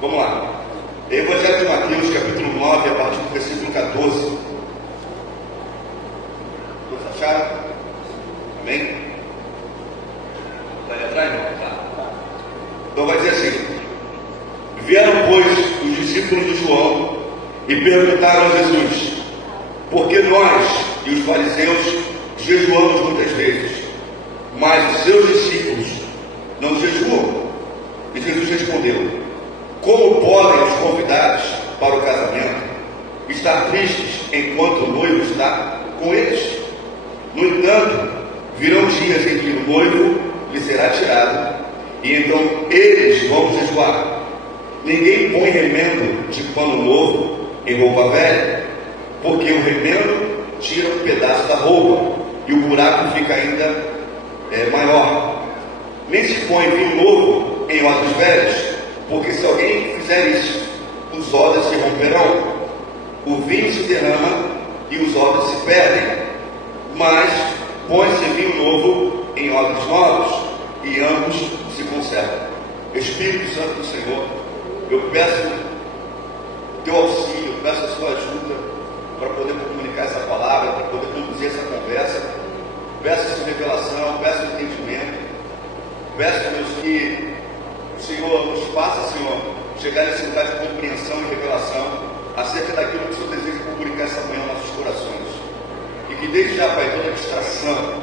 Vamos lá. Evangelho de Mateus, capítulo 9, a partir do versículo 14. Todos acharam? Amém? Vai atrás, não? Tá. Então vai dizer assim: vieram, pois, os discípulos de João e perguntaram a Jesus: por que nós e os fariseus jejuamos muitas vezes, mas os seus discípulos não jejuam? E Jesus respondeu: como podem os convidados para o casamento estar tristes enquanto o noivo está com eles? No entanto, virão dias em que o noivo lhe será tirado, e então eles vão jejuar. Ninguém põe remendo de pano novo em roupa velha, porque o remendo tira um pedaço da roupa e o buraco fica ainda maior. Nem se põe vinho novo em odres velhos, porque se alguém fizer isso, os odres se romperão, o vinho se derrama e os odres se perdem. Mas põe-se vinho novo em odres novos, e ambos se conservam. Espírito Santo do Senhor, eu peço teu auxílio, eu peço a sua ajuda para poder comunicar essa palavra, para poder conduzir essa conversa. Peço a sua revelação, peço o entendimento. Peço, Deus, que o Senhor nos faça, Senhor, chegar nesse lugar de compreensão e revelação acerca daquilo que o Senhor deseja comunicar essa manhã aos nossos corações. E que desde já, Pai, toda distração,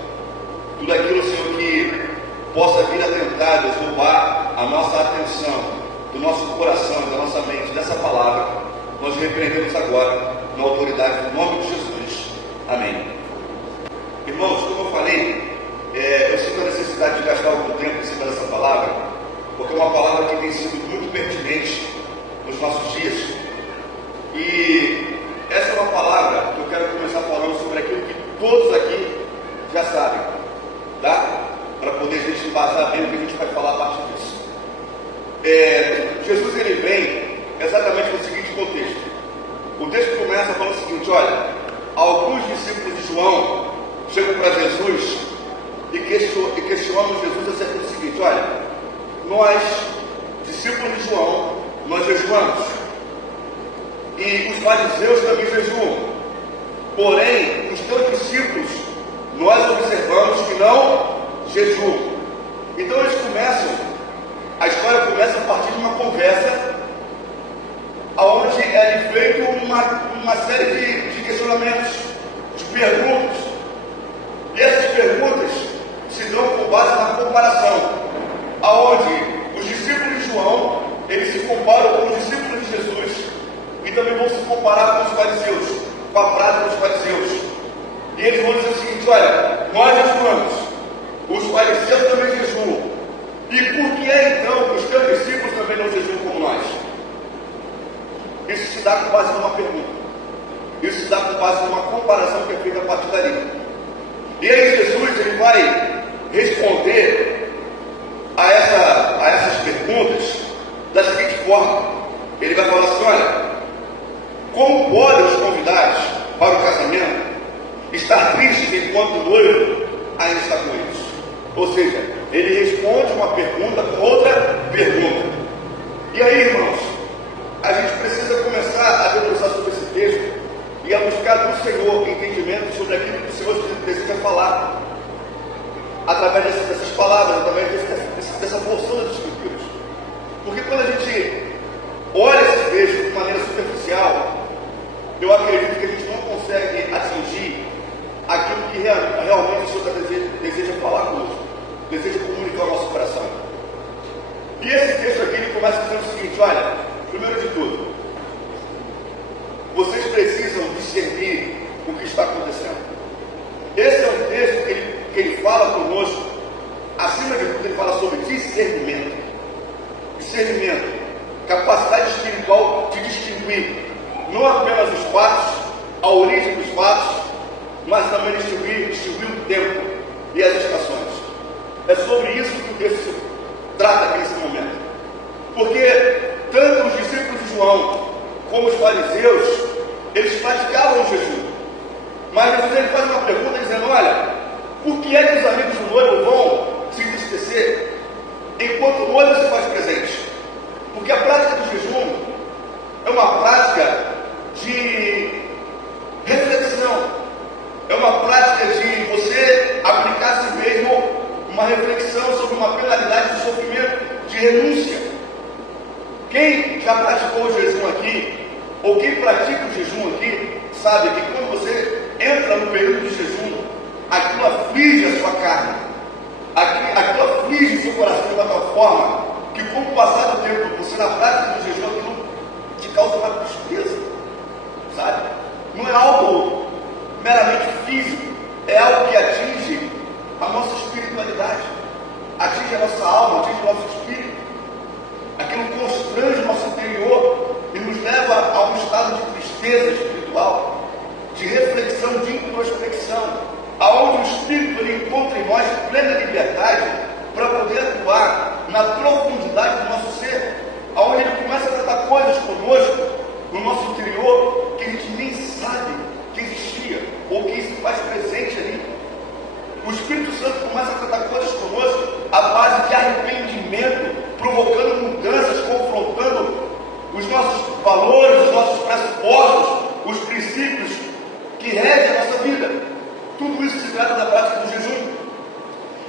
tudo aquilo, Senhor, que possa vir a tentar, Deus, roubar a nossa atenção, do nosso coração, da nossa mente, dessa palavra, nós repreendemos agora, na autoridade do nome de Jesus. Amém. Irmãos, como eu falei, eu sinto a necessidade de gastar algum tempo em cima dessa palavra, porque é uma palavra que tem sido muito pertinente nos nossos dias. E essa é uma palavra que eu quero começar falando sobre aquilo que todos aqui já sabem, tá? Para poder a gente embasar bem o que a gente vai falar a partir disso. Jesus, ele vem exatamente no seguinte contexto. O texto começa falando o seguinte: olha, alguns discípulos de João chegam para Jesus e questionam Jesus acerca do seguinte: olha, nós, discípulos de João, nós jejuamos, e os fariseus também jejuam, porém, os teus discípulos, nós observamos que não jejuam. Então eles a história começa a partir de uma conversa, onde é feito uma série de questionamentos, de perguntas, e essas perguntas se dão com base na comparação, aonde os discípulos de João, eles se comparam com os discípulos de Jesus, e também vão se comparar com os fariseus, com a prática dos fariseus. E eles vão dizer o seguinte: olha, nós jejuamos, os fariseus também jejuam, e por que é então que os teus discípulos também não jejuam como nós? Isso se dá com base numa pergunta, isso se dá com base numa comparação que é feita a partir dali. E aí Jesus, ele vai responder a essas perguntas da seguinte forma: ele vai falar assim: olha, como podem os convidados para o casamento estar tristes enquanto o noivo ainda está com eles? Ou seja, ele responde uma pergunta com outra pergunta. E aí, irmãos, a gente precisa começar a debruçar sobre esse texto e a buscar do Senhor entendimento sobre aquilo que o Senhor deseja falar através dessas palavras, através dessa porção das Escrituras. Porque quando a gente olha esse texto de maneira superficial, eu acredito que a gente não consegue atingir aquilo que realmente o Senhor deseja falar conosco, deseja comunicar ao nosso coração. E esse texto aqui, ele começa dizendo o seguinte: olha, primeiro de tudo, vocês precisam discernir o que está acontecendo. Esse é um texto que ele fala conosco, acima de tudo, ele fala sobre discernimento. Discernimento, capacidade espiritual de distinguir não apenas os fatos, a origem dos fatos, mas também distinguir o tempo e as estações. É sobre isso que o texto trata aqui nesse momento. Porque tanto os discípulos de João como os fariseus, eles praticavam o jejum. Mas Jesus, ele faz uma pergunta dizendo: olha, por que é que os amigos do noivo vão se entristecer enquanto o noivo se faz presente? Porque a prática do jejum uma prática de reflexão, é uma prática de você aplicar a si mesmo uma reflexão sobre uma penalidade de sofrimento, de renúncia. Quem já praticou o jejum aqui, ou quem pratica o jejum aqui, sabe que quando você entra no período de jejum, aquilo aflige a sua carne, aquilo aflige o seu coração de uma forma que, com o passar do tempo, você na prática do jejum, aquilo te causa uma tristeza, sabe? Não é algo meramente físico, é algo que atinge a nossa espiritualidade, atinge a nossa alma, atinge o nosso espírito. Aquilo constrange o nosso interior e nos leva a um estado de tristeza espiritual, de reflexão, de introspecção, aonde o Espírito ele encontra em nós plena liberdade para poder atuar na profundidade do nosso ser, aonde ele começa a tratar coisas conosco no nosso interior que a gente nem sabe que existia ou que se faz presente ali. O Espírito Santo começa a tratar coisas conosco à base de arrependimento, provocando mudanças, confrontando os nossos valores, os nossos pressupostos, os princípios que regem a nossa vida. Tudo isso se trata da prática do jejum.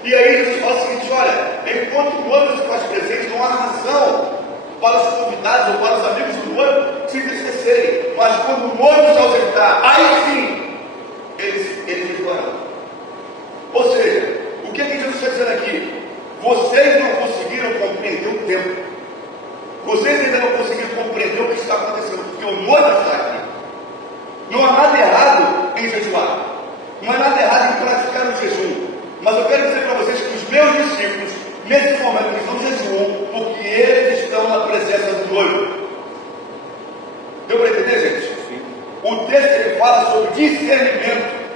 E aí Jesus fala o seguinte: olha, enquanto o noivo se faz presente, não há razão para os convidados ou para os amigos do noivo se entristecerem, mas quando o noivo se ausentar, aí sim eles virão. Ou seja, o que Jesus está dizendo aqui? Vocês não conseguiram compreender o tempo. Vocês ainda não conseguiram compreender o que está acontecendo, porque o noivo está aqui. Não há nada errado em jejuar. Não há nada errado em praticar o jejum. Mas eu quero dizer para vocês que os meus discípulos, nesse momento, eles não jejuam porque eles estão na presença do noivo. Deu para entender, gente? Sim. O texto ele fala sobre discernimento.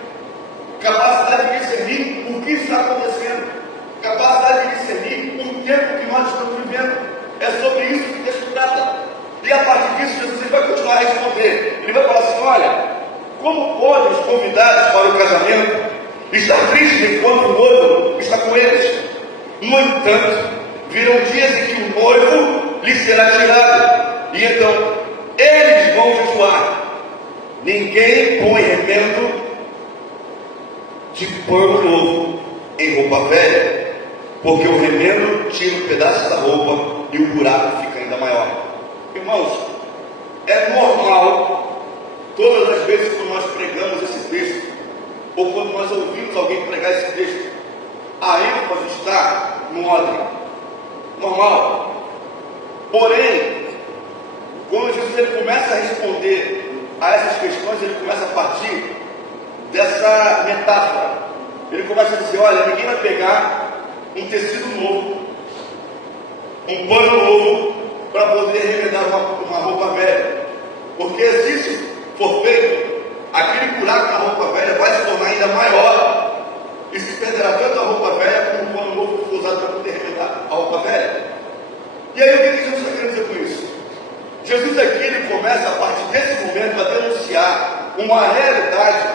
Capacidade de discernir o que está acontecendo, capacidade de discernir o tempo que nós estamos vivendo. É sobre isso que o texto trata. E a partir disso, Jesus vai continuar a responder. Ele vai falar assim: olha, como podem os convidados para o casamento estar tristes enquanto o noivo está com eles? No entanto, virão dias em que o noivo lhes será tirado, e então eles vão jejuar. Ninguém põe remendo de pano novo em roupa velha, porque o remendo tira um pedaço da roupa e o buraco fica ainda maior. Irmãos, é normal, todas as vezes que nós pregamos esse texto, ou quando nós ouvimos alguém pregar esse texto, a ênfase está no ordem, normal. Porém, quando Jesus ele começa a responder a essas questões, ele começa a partir dessa metáfora. Ele começa a dizer: olha, ninguém vai pegar um tecido novo, um pano novo, para poder remendar uma roupa velha, porque se isso for feito, aquele buraco na roupa velha vai se tornar ainda maior, e se perderá tanto a roupa velha como o pano novo que foi usado para poder remendar a roupa velha. E aí o que Jesus está querendo dizer com isso? Jesus aqui ele começa a partir desse momento a denunciar uma realidade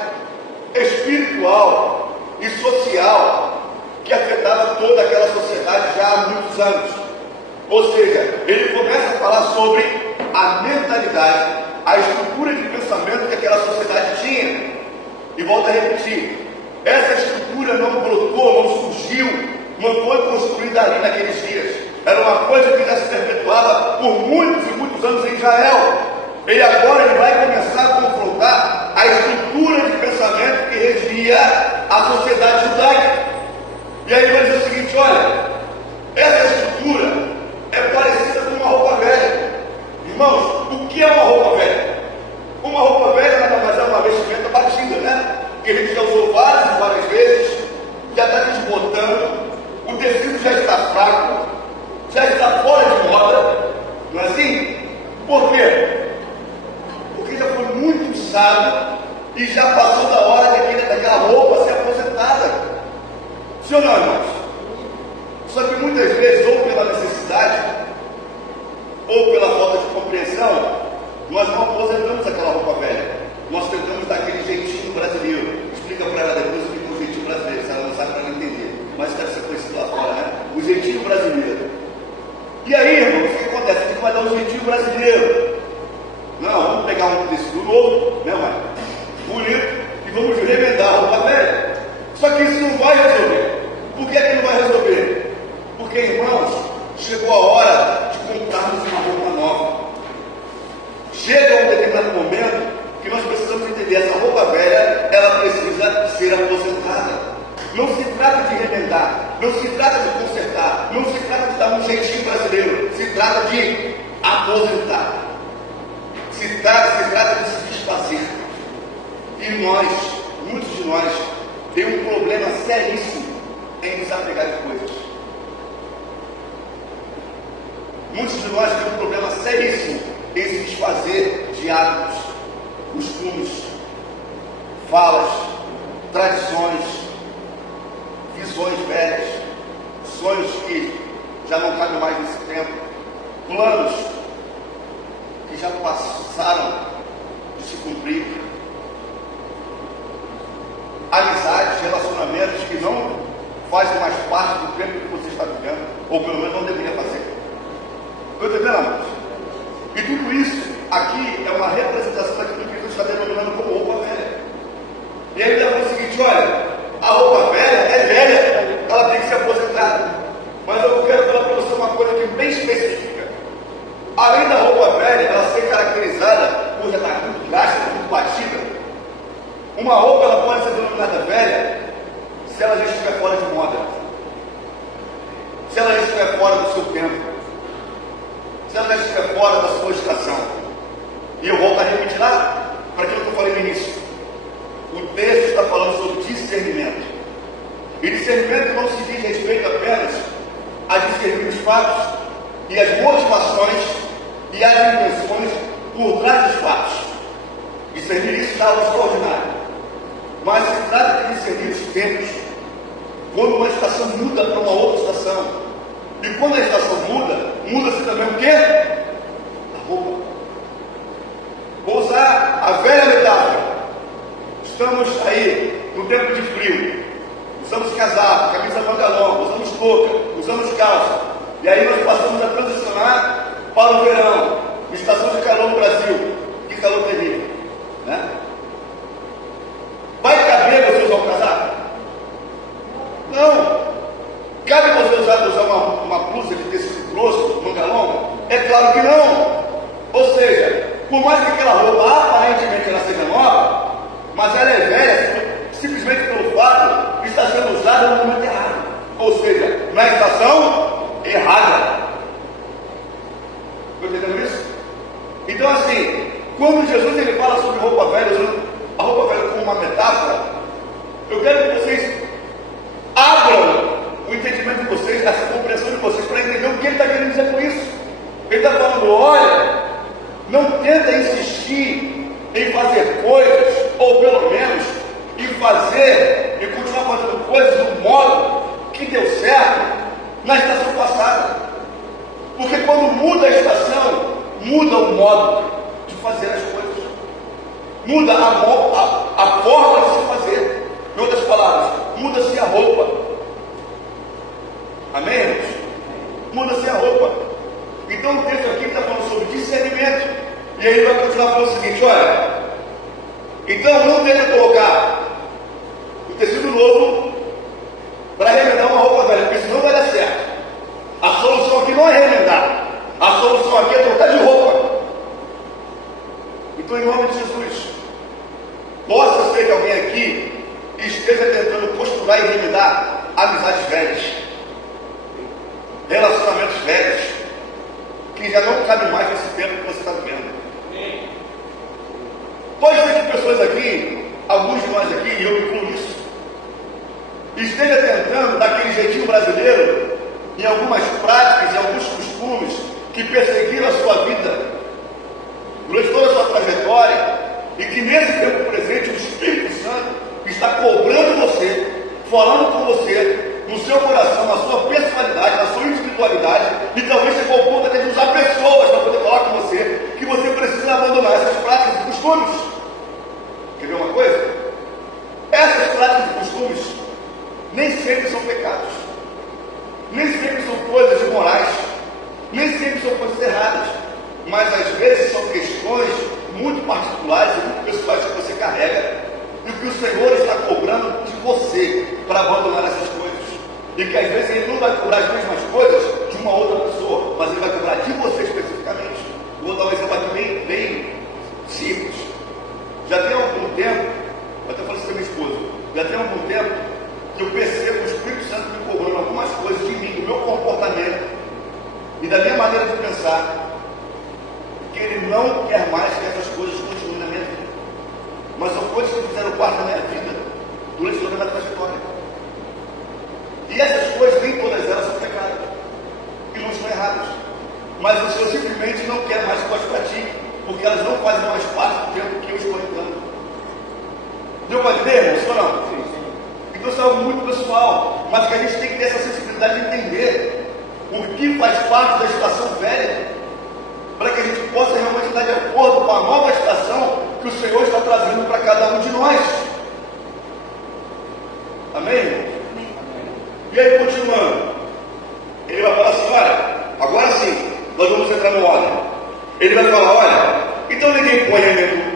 espiritual e social que afetava toda aquela sociedade já há muitos anos. Ou seja, ele começa a falar sobre a mentalidade, a estrutura de pensamento que aquela sociedade tinha. E volto a repetir, essa estrutura não brotou, não surgiu, não foi construída ali naqueles dias. Era uma coisa que já se perpetuava por muitos e muitos anos em Israel. Ele agora ele vai começar a confrontar a estrutura de pensamento que regia a sociedade judaica. E aí ele vai dizer o seguinte: olha, essa estrutura é parecida com uma roupa velha. Irmãos, o que é uma roupa velha? Uma roupa velha nada mais é uma vestimenta batida, né? Que a gente já usou várias vezes, já está desbotando, o tecido já está fraco, já está fora de moda, não é assim? Por quê? Porque já foi muito usado e já passou da hora daquela roupa ser aposentada. Sim ou não, irmãos? Só que muitas vezes, ou pela necessidade, ou pela falta de compreensão, nós não aposentamos aquela roupa velha. Nós tentamos dar aquele jeitinho brasileiro. Explica para ela depois o que é o jeitinho brasileiro, se ela não sabe, para ela entender. Mas deve ser conhecido lá fora, né? O jeitinho brasileiro. E aí, irmãos, o que acontece? A gente vai dar um jeitinho brasileiro. pegar um tecido novo, né, mãe? Bonito, e vamos remendar a roupa velha. Só que isso não vai resolver. Por que não vai resolver? Porque, irmãos, chegou a hora de comprarmos uma roupa nova. Chega um determinado momento que nós precisamos entender, essa roupa velha, ela precisa ser aposentada. Não se trata de remendar, não se trata de consertar, não se trata de dar um jeitinho brasileiro, se trata de aposentar. Se trata de se desfazer. E nós, muitos de nós, tem um problema seríssimo em desapegar de coisas. Muitos de nós têm um problema seríssimo em se desfazer de hábitos, costumes, falas, tradições, visões velhas, sonhos que já não cabem mais nesse tempo, planos que já passaram de se cumprir, amizades, relacionamentos que não fazem mais parte do tempo que você está vivendo, ou pelo menos não deveria fazer. Estou entendendo, amados? E tudo isso aqui é uma representação daquilo que Jesus está denominando como roupa velha. E ele está falando o seguinte: olha, a roupa velha é velha, ela tem que ser aposentada. Mas eu quero falar para você uma coisa aqui bem específica. Além da roupa velha, ela ser caracterizada por já estar muito gasta, muito batida, uma roupa ela pode ser denominada velha se ela já estiver fora de moda, se ela já estiver fora do seu tempo, se ela já estiver fora da sua estação. E eu volto a repetir lá para aquilo que eu falei no início. O texto está falando sobre discernimento. E discernimento não se diz respeito apenas a discernir os fatos e as motivações e as intenções por trás dos fatos. Discernir isso está algo extraordinário. Mas se trata de discernir os tempos. Quando uma estação muda para uma outra estação. E quando a estação muda, muda-se também o quê? A roupa. Vou usar a velha metáfora. Estamos aí no tempo de frio. Usamos casaco, camisa manga longa, usamos touca, usamos calça. E aí nós passamos a transicionar para o verão. Estação de calor no Brasil. Que calor terrível, né? Vai caber você usar um casaco? Não. Cabe você usar uma blusa de tecido grosso, manga longa? É claro que não. Ou seja, por mais que aquela roupa aparentemente ela seja nova, mas ela é velha simplesmente pelo fato de estar sendo usada no momento errado. Ou seja, na estação errada. Estou entendendo isso? Então assim, quando Jesus ele fala sobre roupa velha, usando a roupa velha como uma metáfora, eu quero que vocês abram o entendimento de vocês, essa compreensão de vocês, para entender o que ele está querendo dizer com isso. Ele está falando: olha, não tenta insistir em fazer coisas, ou pelo menos em fazer e continuar fazendo coisas do modo que deu certo na estação passada. Porque quando muda a estação, muda o modo de fazer as coisas, muda a forma de se fazer. Em outras palavras, muda-se a roupa. Amém, irmãos? Muda-se a roupa. Então o texto aqui está falando sobre discernimento. E aí ele vai continuar falando o seguinte: olha, então não tenta colocar o tecido novo para remendar uma roupa velha, porque senão vai dar certo. A solução aqui não é remendar, a solução aqui é trocar de roupa. Então, em nome de Jesus, possa ser que alguém aqui esteja tentando costurar e remendar amizades velhas, relacionamentos velhos, que já não cabem mais nesse tempo que você está vivendo. Pode ser que pessoas aqui, alguns de nós aqui, e eu me incluo nisso, esteja tentando, daquele jeitinho brasileiro, em algumas práticas, em alguns costumes que perseguiram a sua vida durante toda a sua trajetória, e que nesse tempo presente o Espírito Santo está cobrando você, falando com você, no seu coração, na sua personalidade, na sua individualidade, e talvez chegou ao ponto até de usar pessoas para poder falar com você, que você precisa abandonar essas práticas e costumes. Quer ver uma coisa? Essas práticas e costumes nem sempre são pecados, nem sempre são coisas imorais, nem sempre são coisas erradas. muito particulares e muito pessoais que você carrega, e o que o Senhor está cobrando de você para abandonar essas coisas. E que às vezes Ele não vai cobrar as mesmas coisas de uma outra pessoa, mas Ele vai cobrar de você especificamente. Vou dar um exemplo aqui bem simples. Já tem algum tempo, eu até falei isso com a minha esposa, já tem algum tempo que eu percebo o Espírito Santo me cobrando algumas coisas de mim, do meu comportamento e da minha maneira de pensar, que Ele não quer mais que essas coisas continuem na minha vida. Mas são coisas que fizeram parte da minha vida durante toda a minha trajetória. E essas coisas, nem todas elas são pecadas e não estão erradas, mas o Senhor simplesmente não quer mais que eu as pratique, porque elas não fazem mais parte do tempo que eu estou entrando. Deu para entender, irmão? Sim ou não? Sim. Então isso é algo muito pessoal, mas que a gente tem que ter essa sensibilidade de entender o que faz parte da estação velha, para que a gente possa realmente estar de acordo com a nova estação que o Senhor está trazendo para cada um de nós. Amém, irmão? E aí, continuando, ele vai falar assim: olha, agora sim, nós vamos entrar no óleo. Ele vai falar: olha, então ninguém põe remendo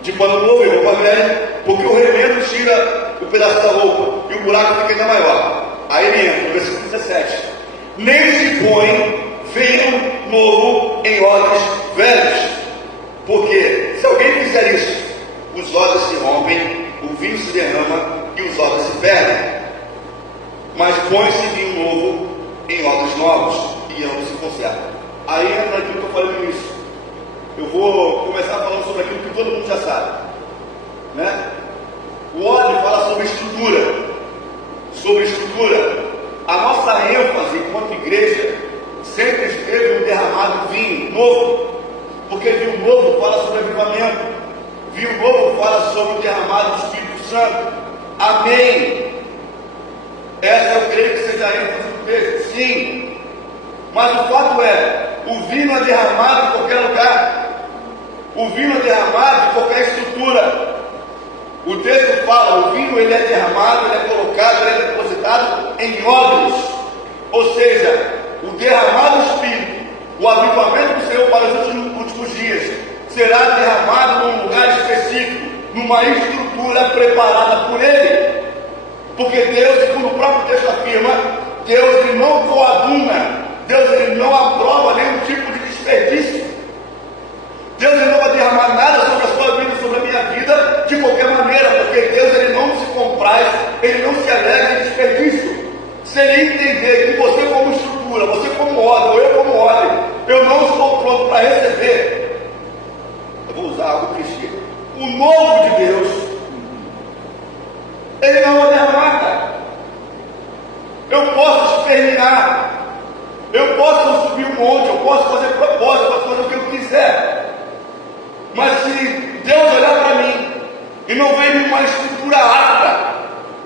de pano novo e roupa velha, porque o remendo tira o pedaço da roupa e o buraco fica ainda maior. Aí ele entra no versículo 17: nem se põe vinho novo em odres velhos, porque se alguém fizer isso, os odres se rompem, o vinho se derrama e os odres se perdem. Mas põe-se vinho novo em odres novos e ambos se conservam. Aí entra aquilo que eu falei no início. Eu vou começar falando sobre aquilo que todo mundo já sabe, né? O óleo fala sobre estrutura. Sobre estrutura. A nossa ênfase enquanto igreja sempre esteve no derramado vinho novo, porque vinho novo fala sobre avivamento, vinho novo fala sobre o derramado do Espírito Santo. Amém. Essa eu creio que seja a ênfase do texto, sim. Mas o fato é, o vinho é derramado em qualquer lugar, o vinho é derramado em qualquer estrutura. O texto fala, o vinho ele é derramado, ele é colocado, ele é depositado em odres, ou seja, o derramado do Espírito, o avivamento do Senhor para os últimos dias, será derramado num lugar específico, numa estrutura preparada por Ele. Porque Deus, como o próprio texto afirma, Deus ele não coaduna, Deus ele não aprova nenhum tipo de desperdício. Deus ele não vai derramar nada sobre a sua vida, sobre a minha vida, de qualquer maneira, porque Deus ele não se compraz, ele não se alegra em desperdício. Se ele entender que você como estrutura, você como ordem, ou eu como ordem, eu não estou pronto para receber, eu vou usar algo clichê, o novo de Deus, ele não vai derramar, cara. Eu posso exterminar, eu posso subir um monte, eu posso fazer propósito, eu posso fazer o que eu quiser, mas se Deus olhar para mim e não ver uma estrutura apta,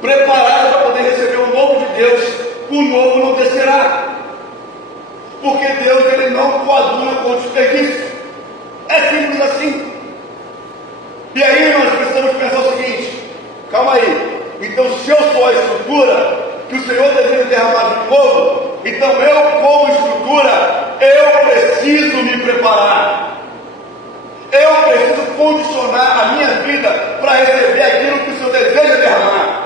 preparada para poder receber o novo de Deus, o novo não descerá, porque Deus ele não coaduna com o desperdício. É simples assim. E aí nós precisamos pensar o seguinte: calma aí, então se eu sou a estrutura que o Senhor deveria derramar de novo, então eu como estrutura, eu preciso me preparar, eu preciso condicionar a minha vida para receber aquilo que o Senhor deseja derramar.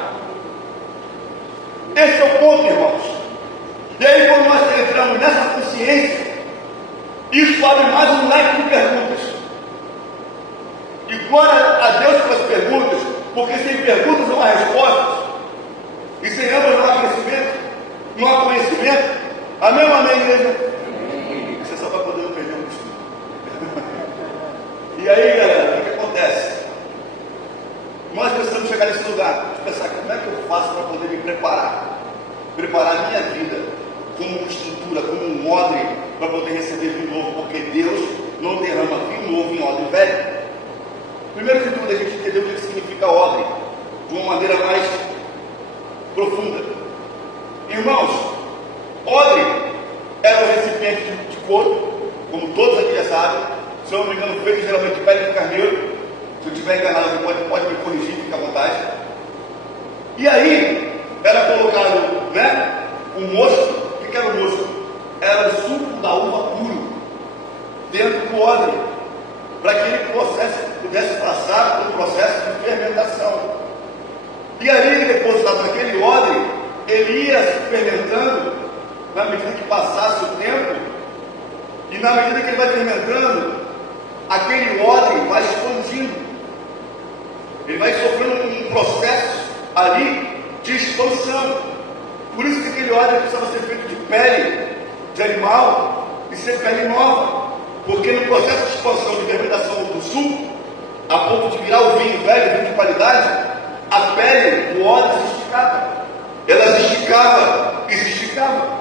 Esse é o ponto, irmãos. E aí quando nós entramos nessa consciência, isso abre mais um leque de perguntas. E glória a Deus pelas perguntas, porque sem perguntas não há respostas, e sem ambas não há crescimento, não há conhecimento. Amém ou amém, igreja? Isso é só para poder não perder o costume. E aí, galera, o que acontece? Nós precisamos chegar nesse lugar, de pensar como é que eu faço para poder me preparar a minha vida como uma estrutura, como um odre, para poder receber vinho novo, porque Deus não derrama vinho novo em odre velho. Primeiro de tudo, a gente entendeu o que significa odre, de uma maneira mais profunda. Irmãos, odre era um recipiente de couro, como todos aqui já sabem, se eu não me engano, feito geralmente de pele de carneiro. Se eu estiver enganado, pode me corrigir, fica à vontade. E aí, era colocado, né, o mosto. O que era o mosto? Era o suco da uva puro, dentro do odre. para que ele pudesse passar por um processo de fermentação. E ali, depositado naquele odre, ele ia se fermentando na medida que passasse o tempo, e na medida que ele vai fermentando, aquele odre vai expandindo. Ele vai sofrendo um processo ali de expansão. Por isso que aquele odre precisava ser feito de pele de animal e ser pele nova. Porque no processo de expansão, de fermentação do suco, a ponto de virar o vinho velho, vinho de qualidade, a pele do odre se esticava. Ela se esticava e se esticava.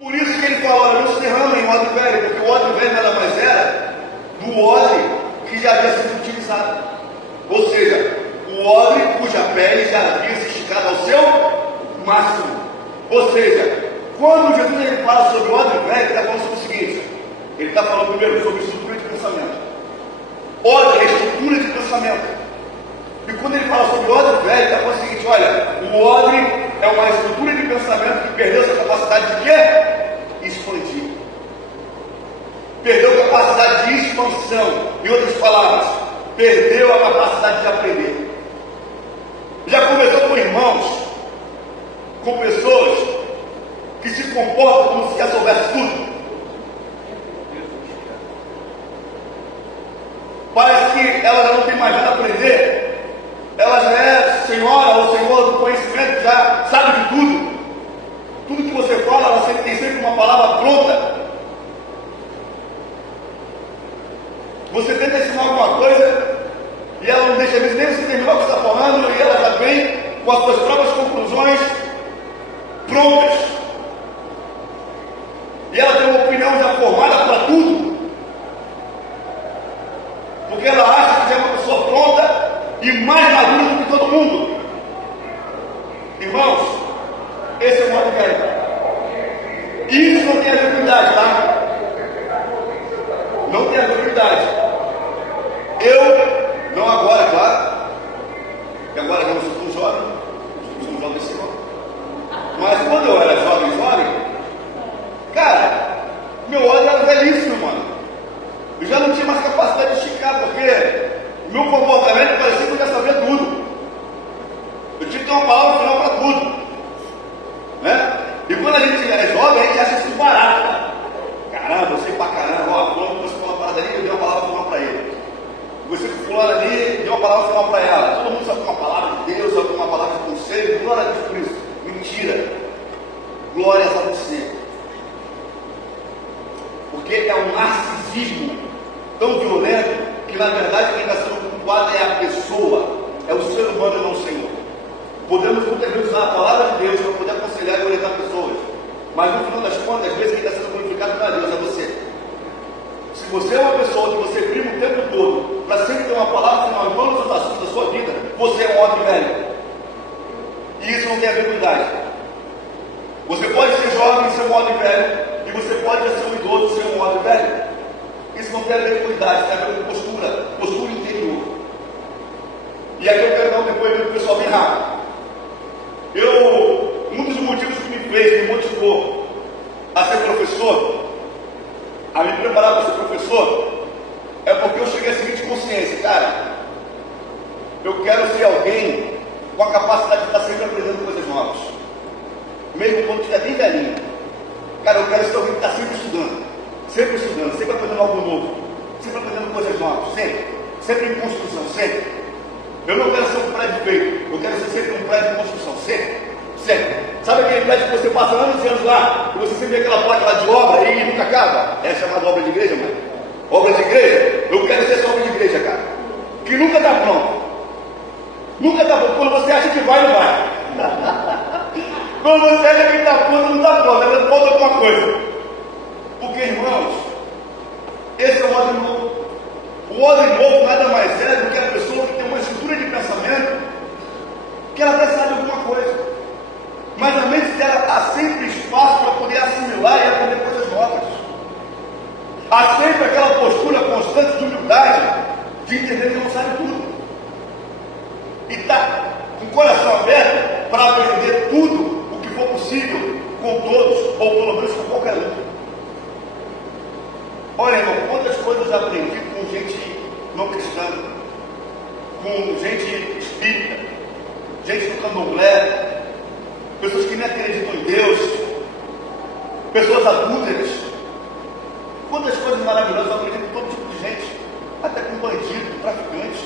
Por isso que ele fala, olha, não se derrama em odre velho, porque o odre velho nada mais era do odre que já havia sido utilizado. Ou seja, o odre cuja pele já havia se esticado ao seu máximo. Ou seja, quando Jesus ele fala sobre o odre velho, ele está falando sobre o seguinte: ele está falando primeiro sobre estrutura de pensamento. Odre é estrutura de pensamento. E quando ele fala sobre o odre velho, ele está falando o seguinte: olha, o odre é uma estrutura de pensamento que perdeu sua capacidade de quê? Expandir. Perdeu a capacidade de expansão. Em outras palavras, perdeu a capacidade de aprender. Já conversou com irmãos, com pessoas que se comportam como se já soubesse tudo? Parece que ela já não tem mais nada a aprender. Ela já é senhora ou senhor do conhecimento, já sabe de tudo. Tudo que você fala, ela sempre tem sempre uma palavra pronta. Você tenta ensinar alguma coisa e ela não deixa nem você terminar o que está falando, e ela já vem com as suas próprias conclusões prontas. E ela tem uma opinião já formada para tudo. Porque ela acha que já é uma pessoa pronta e mais madura do que todo mundo. Irmãos, esse é o modo velho. Isso não tem a ver com idade, tá? Não tem a ver com idade. Eu, não agora, claro, que agora eu não sou tão jovem, sou um jovem senhor. Mas quando eu era jovem, cara, meu ódio era velhíssimo, mano. Eu já não tinha mais capacidade de esticar, porque o meu comportamento parecia que eu já sabia tudo. Eu tinha que ter uma palavra final para tudo, né? E quando a gente é jovem, a gente acha isso barato, né? Caramba, eu sei pra caramba, ó, fulano você falou uma parada ali, eu dei uma palavra final para ele. Você com fulano ali, deu uma palavra final para ela. Todo mundo sabe uma palavra de Deus, sabe uma palavra de conselho, glória a Deus por isso. Mentira. Glórias a você. Porque é um narcisismo tão violento que na verdade quem está sendo culpado é a pessoa, é o ser humano e não o Senhor. Podemos muitas vezes usar a palavra de Deus para poder aconselhar e orientar pessoas, mas no final das contas, às vezes quem está sendo glorificado não é Deus, é você. Se você é uma pessoa que você prima o tempo todo para sempre ter uma palavra final em todos os assuntos da sua vida, você é um homem velho. E isso não tem a ver com idade. Você pode ser jovem e ser um homem velho, e você pode ser um idoso e ser um homem velho. Isso não tem a ver com idade, tem a ver com postura interior. E aqui eu quero dar um depoimento pessoal bem rápido. Um dos motivos que me motivou a ser professor, a me preparar para ser professor, é porque eu cheguei à seguinte consciência: cara, eu quero ser alguém com a capacidade de estar sempre aprendendo coisas novas, mesmo quando estiver bem velhinho. Cara, eu quero ser alguém que está sempre estudando, sempre aprendendo algo novo, sempre aprendendo coisas novas, sempre em construção, sempre. Eu não quero ser um prédio feito, eu quero ser sempre um prédio em construção, sempre. Sabe aquele prédio que você passa anos e anos lá, e você sempre vê aquela placa lá de obra e nunca acaba? É chamada obra de igreja, mano? Obra de igreja? Eu quero ser essa obra de igreja, cara, que nunca está pronto. Nunca está pronto. Quando você acha que vai, não vai. Quando você acha que está pronto, não está pronto, ainda falta alguma coisa. Porque, irmãos, esse é o odre novo. O odre novo nada mais é do que a pessoa que tem uma estrutura de pensamento que ela até sabe alguma coisa, mas a mente dela há sempre espaço para poder assimilar e aprender coisas novas. Há sempre aquela postura constante de humildade, de entender que não sabe tudo, e está com o coração aberto para aprender tudo o que for possível com todos, ou pelo menos com qualquer um. Olha, irmão, quantas coisas eu aprendi com gente com gente espírita, gente do candomblé, pessoas que nem acreditam em Deus, pessoas adúlteras. Quantas coisas maravilhosas eu acredito com todo tipo de gente, até com bandido, com traficante.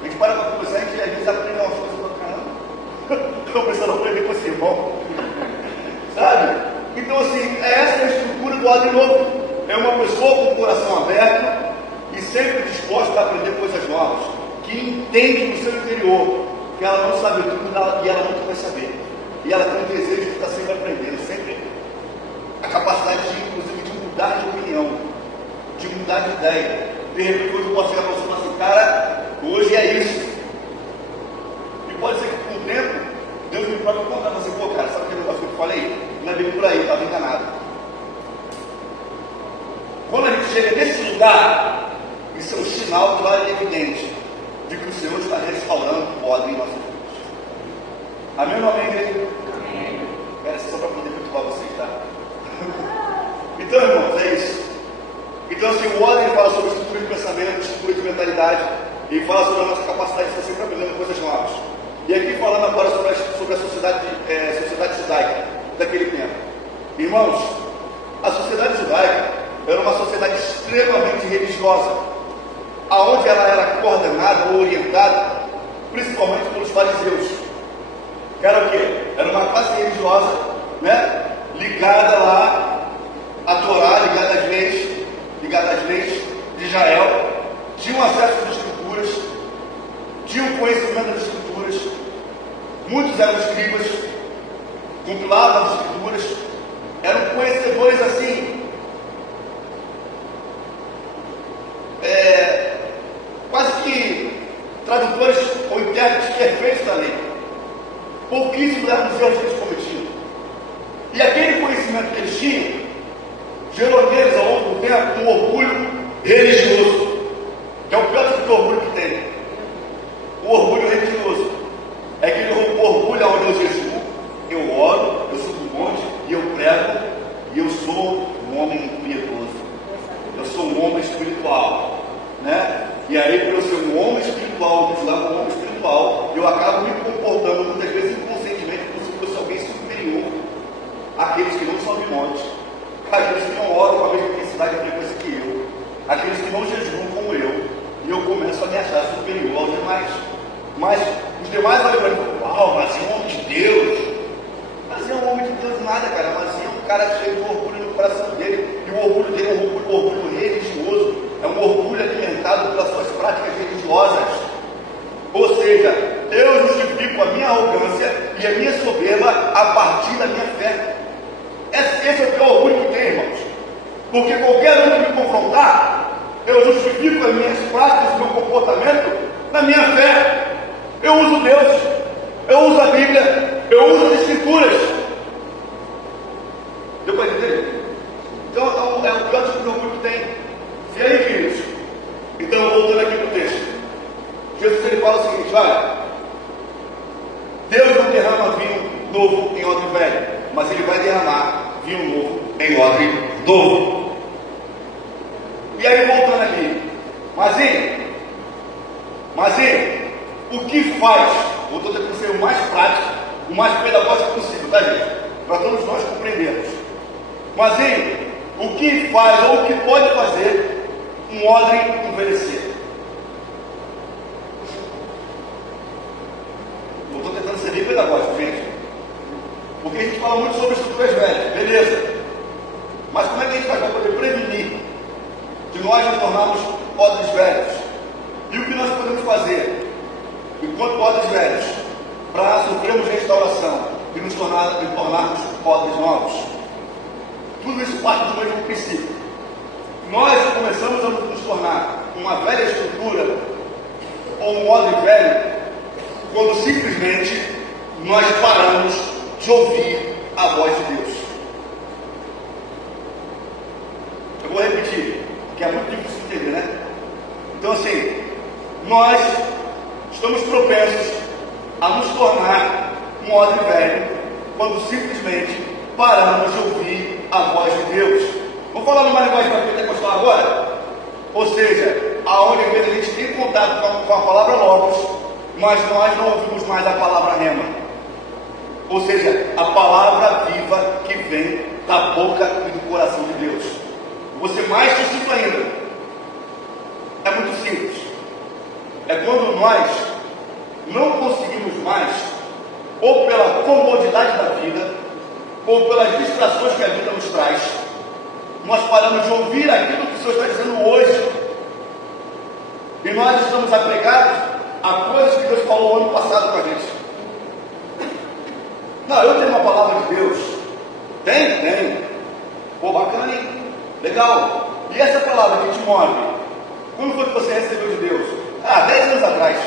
A gente para conversar, a gente às vezes aprende umas coisas do caramba. Estou pensando a aprender com esse irmão. Sabe? Então, assim, essa é a estrutura do Ordem Novo. É uma pessoa com o coração aberto e sempre disposta a aprender coisas novas, que entende no seu interior que ela não sabe tudo e ela nunca vai saber. E ela tem um desejo de estar sempre aprendendo, sempre a capacidade de, inclusive, de mudar de opinião, de mudar de ideia. De repente, hoje eu posso chegar para você e falar assim, cara, hoje é isso. E pode ser que com o tempo, Deus me prove contar você, pô, cara, sabe aquele negócio que eu falei? Não é bem por aí, eu estava enganado. Quando a gente chega nesse lugar, isso é um sinal claro e evidente de que o Senhor está restaurando o ordem em nossas vidas. Amém ou amém, igreja? Amém. Era só para poder perturbar vocês, tá? Então, irmãos, é isso. Então, assim, o ordem fala sobre estrutura de pensamento, estrutura de mentalidade, e fala sobre a nossa capacidade de estar sempre aprendendo coisas novas. E aqui falando agora sobre a sociedade judaica daquele tempo. Irmãos, a sociedade judaica era uma sociedade extremamente religiosa, aonde ela era coordenada ou orientada principalmente pelos fariseus, que era o quê? Era uma classe religiosa, né? Ligada lá à Torá, ligada às leis de Israel, tinham acesso às escrituras, tinham conhecimento das escrituras, muitos eram escribas, compilavam as escrituras, eram conhecedores assim, quase que tradutores ou intérpretes perfeitos da lei. Pouquíssimos eram os erros que eles cometiam. E aquele conhecimento que eles tinham gerou neles ao longo do tempo um orgulho religioso, que é o pior tipo de orgulho que tem. O orgulho religioso é aquele orgulho onde eu jejuo, eu oro, eu subo um monte e eu prego, e eu sou um homem piedoso, eu sou um homem espiritual, né? E aí, por eu ser um homem espiritual, um homem espiritual, eu acabo me comportando muitas vezes inconscientemente como se fosse alguém superior àqueles que não sobem montes, àqueles que não oram com a mesma intensidade e frequência que eu, aqueles que não jejuam como eu, e eu começo a me achar superior aos demais. Mas os demais olham para mim e falam, uau, mas é um homem de Deus. Mas é um homem de Deus nada, cara. Mas é um cara cheio de orgulho no coração dele, e o orgulho dele é um orgulho religioso, é um orgulho alimentado pelas suas práticas religiosas. Ou seja, eu justifico a minha arrogância e a minha soberba a partir da minha fé. Esse é o pior orgulho que tem, irmãos. Porque qualquer um que me confrontar, eu justifico as minhas práticas, o meu comportamento na minha fé. Eu uso Deus, eu uso a Bíblia, eu uso as Escrituras. Deu para entender? Então é o pior tipo de orgulho que tem. E aí, queridos? Então, voltando aqui para o texto, Jesus ele fala o seguinte: olha, Deus não derrama vinho novo em odre velho, mas ele vai derramar vinho novo em odre novo. E aí, voltando aqui, Mazinho, o que faz? Eu estou tentando ser o mais prático, o mais pedagógico possível, tá, gente? Para todos nós compreendermos. Mazinho, o que faz ou o que pode fazer um odre envelhecer? Eu estou tentando ser bem pedagógico, gente. Porque a gente fala muito sobre estruturas velhas, beleza. Mas como é que a gente faz para poder prevenir de nós nos tornarmos odres velhos? E o que nós podemos fazer enquanto odres velhos para sofrermos restauração e nos tornarmos odres novos? Tudo isso parte do mesmo princípio. Nós começamos a nos tornar uma velha estrutura ou um odre velho quando simplesmente nós paramos de ouvir a voz de Deus. Eu vou repetir, que é muito difícil de entender, né? Então, assim, nós estamos propensos a nos tornar um odre velho quando simplesmente paramos de ouvir a voz de Deus. Vamos falar numa linguagem para pentecostal agora? Ou seja, aonde a gente tem conectados com a palavra logos, mas nós não ouvimos mais a palavra rema. Ou seja, a palavra viva que vem da boca e do coração de Deus. Vou ser mais sucinto ainda. É muito simples. É quando nós não conseguimos mais, ou pela comodidade da vida, ou pelas distrações que a vida nos traz, nós paramos de ouvir aquilo que o Senhor está dizendo hoje, e nós estamos apegados a coisas que Deus falou ano passado com a gente. Não, eu tenho uma palavra de Deus. Tem. Pô, bacana, hein? Legal. E essa palavra que te move, quando foi que você recebeu de Deus? 10 anos atrás.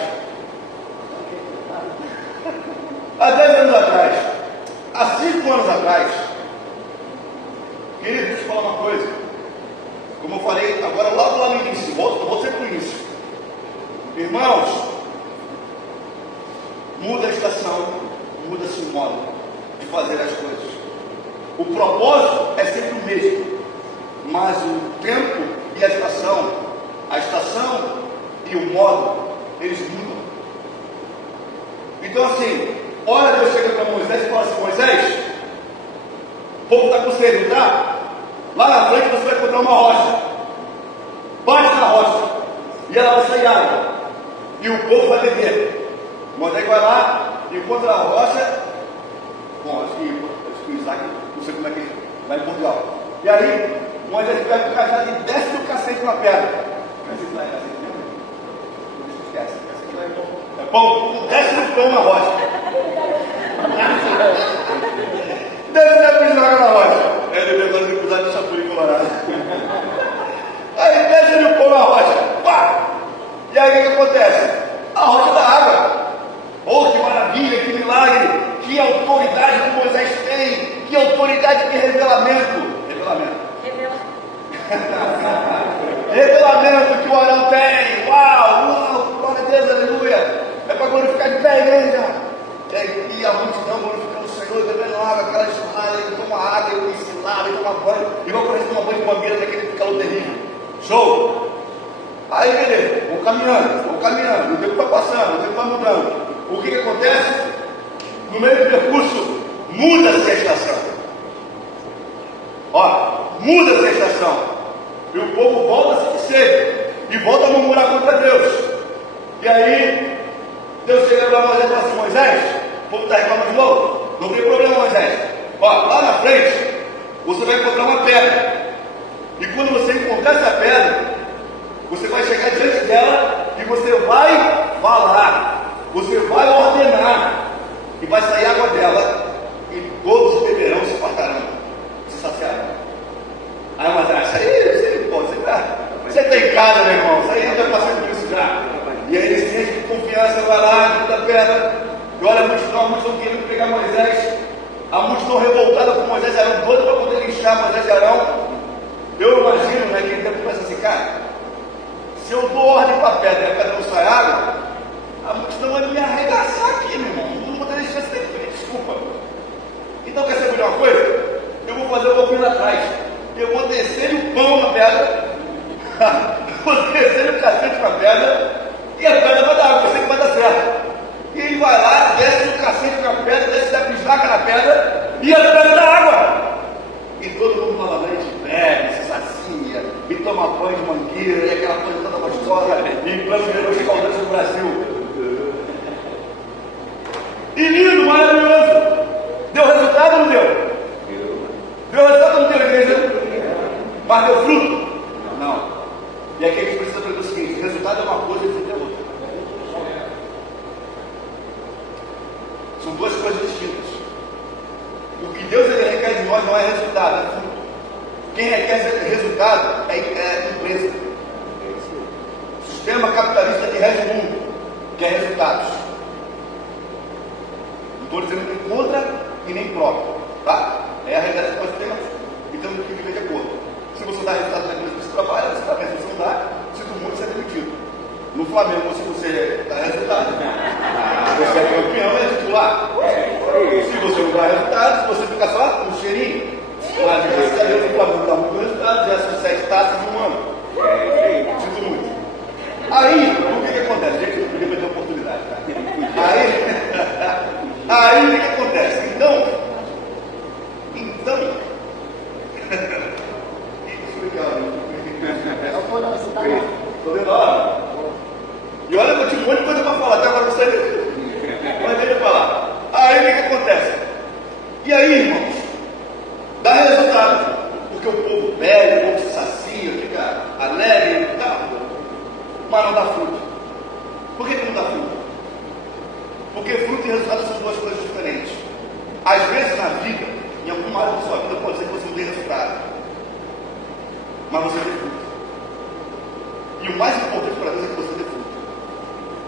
Há 10 anos atrás. Há 5 anos atrás. Querido, deixa eu falar uma coisa. Como eu falei agora lá no início, vou sempre no início. Irmãos, muda a estação, muda-se o modo de fazer as coisas. O propósito é sempre o mesmo, mas o tempo e a estação e o modo, eles mudam. Então assim, olha, Deus chega para Moisés e fala assim: Moisés, o povo está com sede, não tá? Lá na frente você vai encontrar uma rocha. Bate na rocha e ela vai sair água, e o povo vai beber. Moisés vai lá, encontra a rocha. Bom, acho que o Isaac, não sei como é que ele vai em Portugal. E aí, Moisés pega o cajado e desce o cacete na pedra. Cacete lá é cacete mesmo? Não esquece, cacete lá é bom. É pão, desce no pão na rocha. Desce e joga na rocha. Ele levou ele cruzado de Chapuri Colorado. Aí desce no pão na rocha. Pá! E aí o que acontece? A rocha da água. Oh, que maravilha, que milagre, que autoridade que Moisés tem, que autoridade, que revelamento. Revelamento que o Arão tem. Uau, glória a Deus, aleluia. É para glorificar de pé, igreja. E a multidão glorificando o Senhor, bebendo água, aquela jornada, ele toma água, ele ensinava, ele toma banho, igual quando ele toma banho com mangueira daquele calor terrível. Show! Aí, beleza, vou caminhando, o tempo está passando, o tempo está mudando. O que acontece? No meio do percurso, muda-se a estação. Muda-se a estação. E o povo volta a se esquecer e volta a murmurar contra Deus. E aí, Deus chega para Moisés e fala assim: Moisés, o povo está reclamando de novo. Não tem problema, Moisés. Lá na frente, você vai encontrar uma pedra. E quando você encontrar essa pedra, você vai chegar diante dela e você vai falar. Você vai ordenar e vai sair água dela e todos beberão, se fartarão, se saciarão. Aí uma acha, você tem casa, meu irmão, isso aí já está passando por isso já. E aí ele se enche de confiança, vai lá, junto da pedra, e olha a multidão querendo pegar Moisés, a multidão revoltada com Moisés e Arão, toda para poder lixar Moisés e Arão. Eu imagino, né, que ele deve pensar assim: cara, se eu dou ordem para a pedra e a pedra não sai água, a multidão vai me arregaçar aqui, meu irmão. Não vou ter chance de ter, desculpa. Então, quer saber de uma coisa? Eu vou fazer um pouquinho lá atrás. Eu vou descer o pão na pedra, vou descer o cacete na pedra, e a pedra vai dar água, eu sei que vai dar certo. E ele vai lá, desce o cacete na pedra, desce a bislaca na pedra, e a pedra dá água. E todo mundo novamente bebe, se sacia, e toma banho de mangueira, e aquela coisa toda gostosa, e plano de heróis escaldantes no Brasil. E lindo, maravilhoso. Deu resultado ou não deu? Deu resultado ou não deu, igreja? Mas deu fruto? Não. E aqui a gente precisa aprender o seguinte: resultado é uma coisa e fruto é outra. São duas coisas distintas. O que Deus ele requer de nós não é resultado, é fruto. Quem requer resultado é empresa. O sistema capitalista de Red Bull quer resultados. Não estou dizendo nem contra e nem próprio, tá? É a realidade que nós temos e temos que viver de acordo. Se você dá resultado na empresa que você trabalha, você está bem. Se você não dá, sinto muito, você é demitido. No Flamengo, se você dá resultado, você é campeão, é titular. Se você não dá resultado, se você fica só no cheirinho, mas graças a Deus o Flamengo dá muito resultado, já são 7 taças no ano. Sinto muito. Aí, o que Estou vendo a hora. E olha que eu tinha um monte de coisa para falar, até agora não sei. Mas deixa eu falar. Aí o que acontece? E aí, irmãos, dá resultado. Porque o povo bebe, o povo se sacia, fica alegre e tal. Mas não dá fruto. Por que não dá fruto? Porque fruto e resultado são duas coisas diferentes. Às vezes na vida, em alguma área da sua vida, pode ser que você não tenha resultado. Mas você tem fruto. E o mais importante para Deus é que você dê fruto.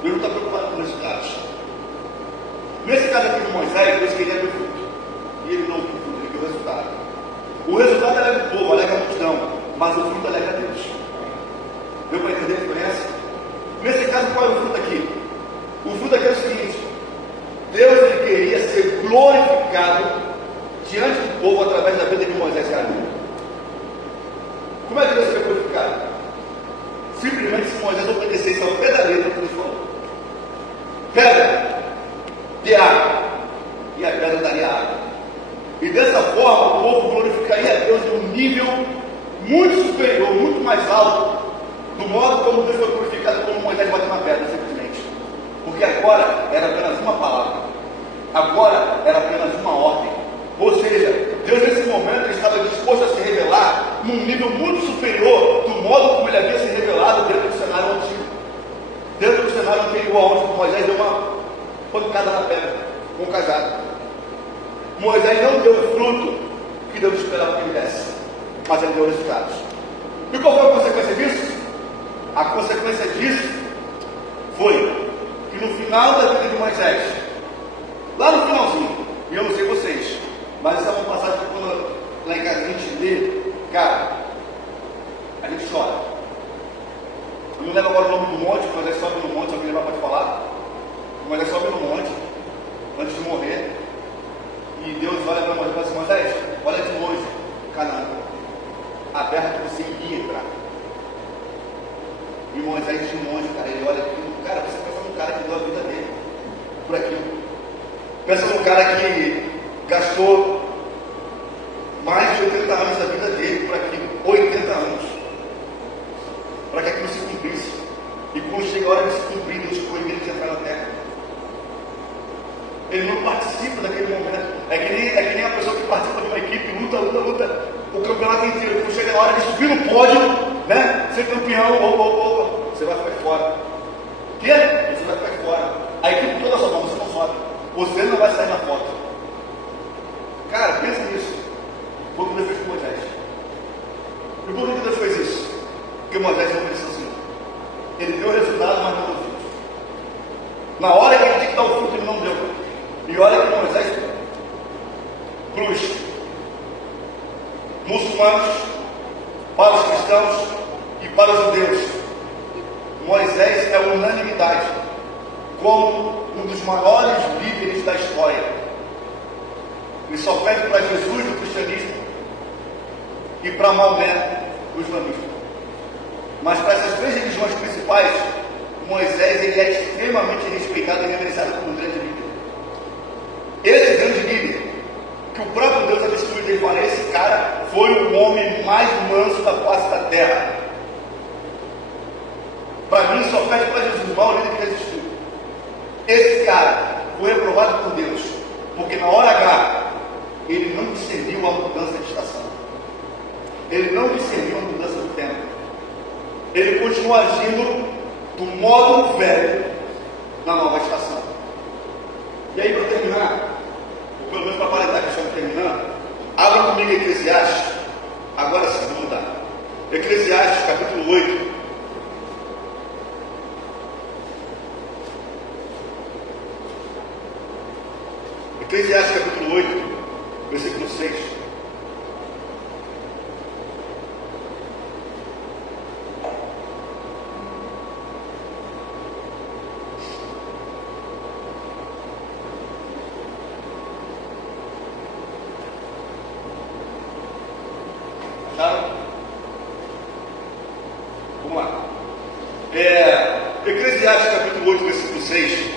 Deus não está preocupado com resultados. Nesse caso aqui de Moisés, Deus queria ver fruto. E ele não viu fruto, ele viu o resultado. O resultado alega o povo, alega a multidão, mas o fruto alega a Deus. Deu para entender a diferença? Nesse caso, qual é o fruto aqui? O fruto aqui é o seguinte: Deus ele queria ser glorificado diante do povo através da vida que Moisés caminhou. Como é que Deus seria glorificado? Simplesmente se Moisés obedecesse ao pé da letra que Deus falou. Pedra, de água, e a pedra daria água. E dessa forma o povo glorificaria a Deus em um nível muito superior, muito mais alto, do modo como Deus foi glorificado quando Moisés bateu na pedra, simplesmente. Porque agora era apenas uma palavra, agora era apenas uma ordem. Ou seja, Deus nesse momento estava disposto a se revelar num nível muito superior do modo como ele havia se revelado dentro do cenário antigo. Dentro do cenário anterior, onde Moisés deu uma pancada na pedra, com um cajado. Moisés não deu o fruto que Deus esperava que ele desse, mas ele deu resultados. E qual foi a consequência disso? A consequência disso foi que no final da vida de Moisés, lá no finalzinho, e eu não sei vocês, mas essa é uma passagem que quando lá em casa a gente lê, cara, a gente chora. Eu não lembro agora o nome do monte, Moisés sobe no monte, alguém pode falar? Moisés sobe no monte, antes de morrer, e Deus olha para Moisés e fala assim: Moisés, olha de longe, Canaã, a terra que você iria entrar. E Moisés de longe, cara, ele olha aquilo, cara, você pensa num cara que deu a vida dele por aquilo. Pensa num cara que gastou mais de 80 anos da vida dele por aquilo, 80 anos, para que aquilo se cumprisse. E quando chega a hora de se cumprir, Deus proíbe ele de entrar na terra. Ele não participa daquele momento. É que nem a pessoa que participa de uma equipe, luta o campeonato inteiro. Quando chega na hora de subir no pódio, né? Ser campeão, você vai ficar fora. O quê? Você vai ficar fora. A equipe toda só você não sobe. Você não vai sair na foto. Cara, pensa nisso. Foi o que Deus fez com Moisés. E por que Deus fez isso? Porque Moisés não obedeceu ao Senhor. Ele deu o resultado, mas não deu fruto. Na hora que ele tinha que dar o fruto, ele não deu. E olha que Moisés, para os muçulmanos, para os cristãos e para os judeus, Moisés é unanimidade como um dos maiores líderes da história. Ele só pede para Jesus no cristianismo e para Maomé no islamismo. Mas para essas três religiões principais, Moisés ele é extremamente respeitado e reverenciado como um grande líder. Esse grande líder, que o próprio Deus havia escolhido ele para esse cara, foi o homem mais manso da face da terra. Para mim, só pede para Jesus, o maior líder que existiu. Esse cara foi reprovado por Deus, porque na hora H, ele não discerniu a mudança de estação. Ele não discerniu a mudança do tempo. Ele continuou agindo do modo velho na nova estação. E aí, para terminar, ou pelo menos para aparentar que estamos terminando, abra comigo Eclesiastes, agora sim, vamos mudar. Eclesiastes, capítulo 8. Eclesiastes, capítulo 8, versículo 6. Vamos lá. Eclesiastes capítulo 8, versículo 6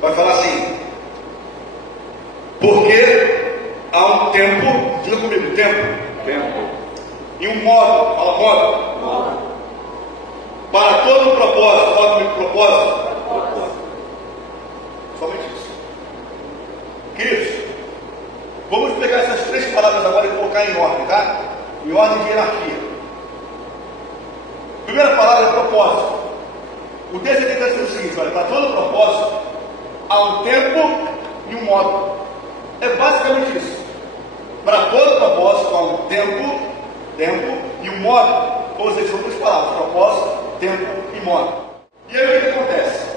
vai falar assim: porque há um tempo, diga comigo, tempo. E um modo, fala modo. Primeira palavra é propósito. O texto aqui está dizendo o seguinte: olha, para todo propósito há um tempo e um modo. É basicamente isso. Para todo propósito há um tempo e um modo. Ou seja, são duas palavras: propósito, tempo e modo. E aí o que acontece?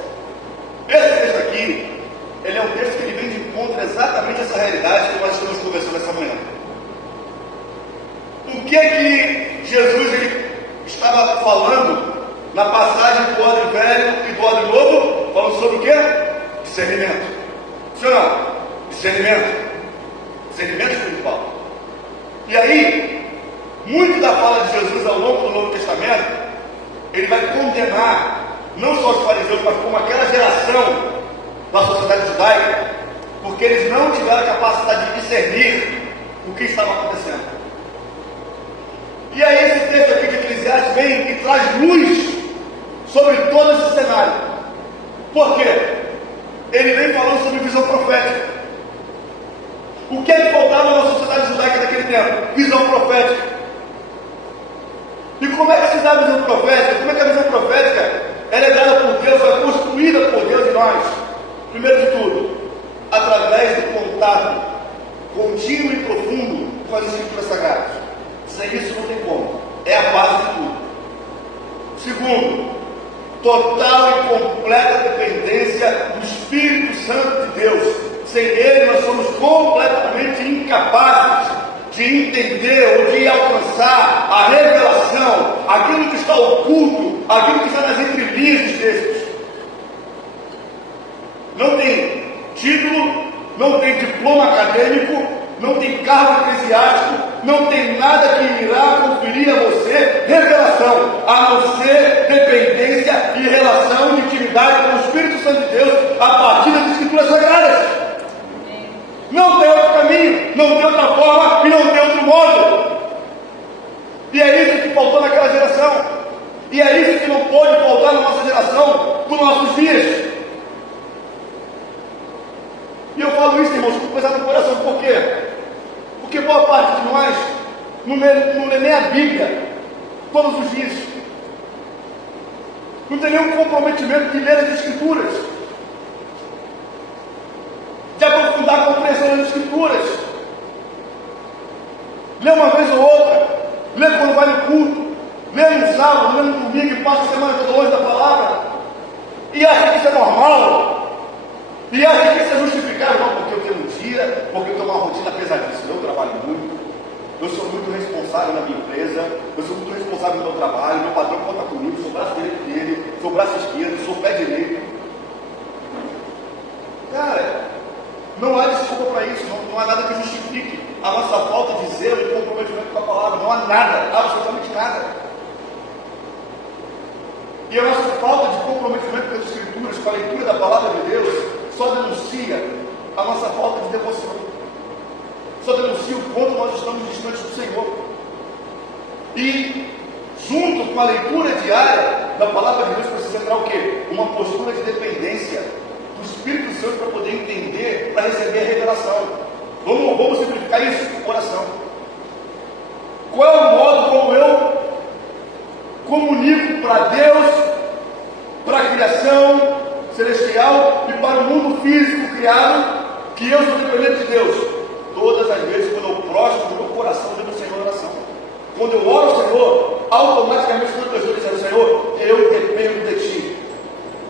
Esse texto aqui, ele é um texto que ele vem de encontro exatamente essa realidade que nós estamos conversando essa manhã. O que é que Jesus ele estava falando na passagem do odre velho e do odre novo? Falando sobre o quê? Discernimento. Sim ou não? Discernimento. Discernimento espiritual. E aí, muito da fala de Jesus ao longo do Novo Testamento, ele vai condenar não só os fariseus, mas como aquela geração da sociedade judaica, porque eles não tiveram a capacidade de discernir o que estava acontecendo. E aí esse texto aqui de Eclesiastes vem e traz luz sobre todo esse cenário. Por quê? Ele vem falando sobre visão profética. O que é que faltava na sociedade judaica daquele tempo? Visão profética. E como é que se dá a visão profética? Como é que a visão profética ela é dada por Deus, é construída por Deus em nós? Primeiro de tudo, através do contato contínuo e profundo com as Escrituras Sagradas. Sem isso não tem como. É a base de tudo. Segundo, total e completa dependência do Espírito Santo de Deus. Sem ele nós somos completamente incapazes de entender ou de alcançar a revelação, aquilo que está oculto, aquilo que está nas entrelinhas dos textos. Não tem título, não tem diploma acadêmico, não tem cargo eclesiástico, não tem nada que irá conferir a você revelação, a não ser dependência e relação de intimidade com o Espírito Santo de Deus a partir das Escrituras Sagradas. Não tem outro caminho, não tem outra forma e não tem outro modo. E é isso que faltou naquela geração. E é isso que não pode faltar na nossa geração, nos nossos dias. E eu falo isso, irmãos, com pesar no coração. Por quê? Porque boa parte de nós não lê nem a Bíblia todos os dias. Não tem nenhum comprometimento de ler as Escrituras, de aprofundar a compreensão das Escrituras. Lê uma vez ou outra, lê quando vai no culto, lê no sábado, lê no domingo e passa a semana toda longe da palavra, e acha que isso é normal, e acha que isso é justificável. Não, porque eu tenho um dia, porque eu tenho uma rotina pesadíssima, eu trabalho muito, eu sou muito responsável na minha empresa, eu sou muito responsável no meu trabalho, meu patrão conta comigo, sou braço direito dele, sou braço esquerdo, sou pé direito. Cara, não há desculpa para isso, não há nada que justifique a nossa falta de zelo e comprometimento com a palavra, não há nada, absolutamente nada. E a nossa falta de comprometimento com as Escrituras, com a leitura da palavra de Deus, só denuncia a nossa falta de devoção, só denuncia o quanto nós estamos distantes do Senhor. E junto com a leitura diária da palavra de Deus precisa entrar o quê? Uma postura de dependência do Espírito Santo para poder entender, para receber a revelação. Vamos simplificar isso? Oração. Qual é o modo como eu comunico para Deus, para a criação celestial e para o mundo físico criado, que eu sou dependente de Deus? Todas as vezes quando eu prostro o meu coração diante do Senhor em oração. Quando eu oro ao Senhor, automaticamente quando eu estou dizendo: Senhor, eu dependo de Ti,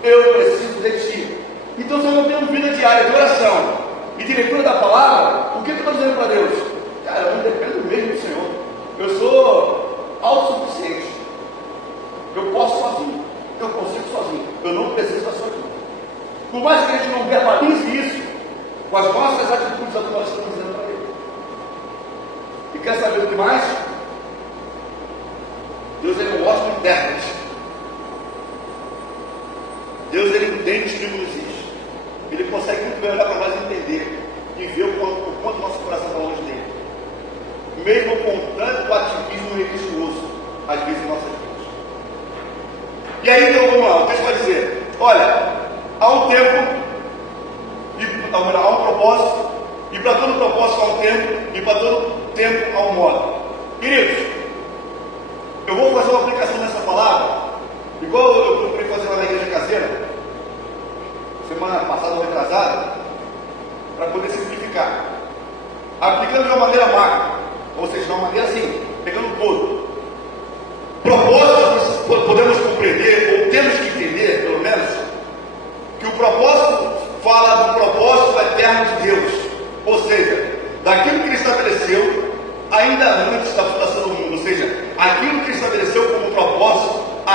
eu preciso de Ti. Então, se eu não tenho vida diária de oração e de leitura da palavra, o que eu estou dizendo para Deus? Cara, eu não dependo mesmo do Senhor. Eu sou autossuficiente. Eu posso sozinho. Eu consigo sozinho. Eu não preciso da sua ajuda. Por mais que a gente não verbalize isso, com as nossas atitudes atuais, estamos dizendo para Ele. E quer saber do que mais? Deus ele não gosta do intérprete. Deus ele entende o que nos existe. Ele consegue muito bem olhar para nós e entender e ver o quanto nosso coração está longe dele. Mesmo com tanto ativismo religioso, às vezes em nossas vidas. E aí então vamos lá, o texto vai dizer: olha, há um tempo, há um propósito, e para todo propósito há um tempo, e para todo tempo há um modo. Queridos, eu vou fazer uma aplicação dessa palavra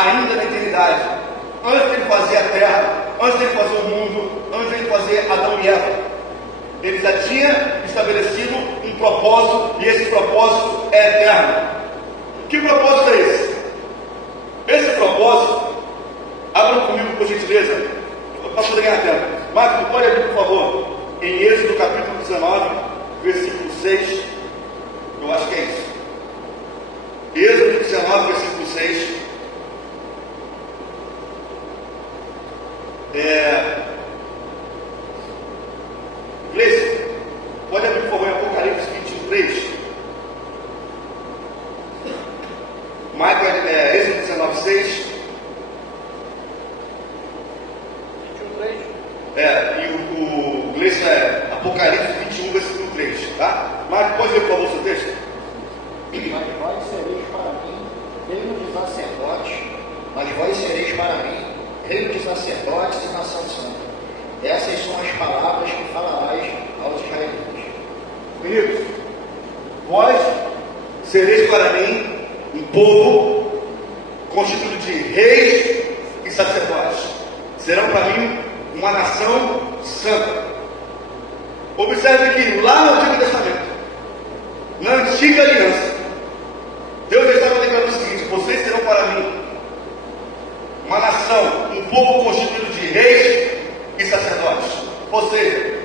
ainda na eternidade, antes de ele fazer a terra, antes de ele fazer o mundo, antes de ele fazer Adão e Eva. Ele já tinha estabelecido um propósito, e esse propósito é eterno. Que propósito é esse? Esse propósito, abra comigo por gentileza, para poder ganhar tempo. Marcos, pode abrir por favor, em Êxodo capítulo 19, versículo 6, eu acho que é isso. Êxodo 19, versículo 6. Gleice, pode abrir por favor em Apocalipse 21, 3. Michael, Êxodo 19, 6. 21, 3. E o Gleice é Apocalipse 21, versículo 3, tá? Michael, pode ler por favor o seu texto? Mas vós sereis para mim reino de sacerdotes, mas vós sereis para mim reino de sacerdotes e nação santa. Essas são as palavras que falarás aos israelitas. Queridos, vós sereis para mim um povo constituído de reis e sacerdotes. Serão para mim uma nação santa. Observe que lá no Antigo Testamento, na Antiga Aliança, Deus estava declarando o seguinte: vocês serão para mim uma nação, um povo constituído de reis e sacerdotes. Ou seja,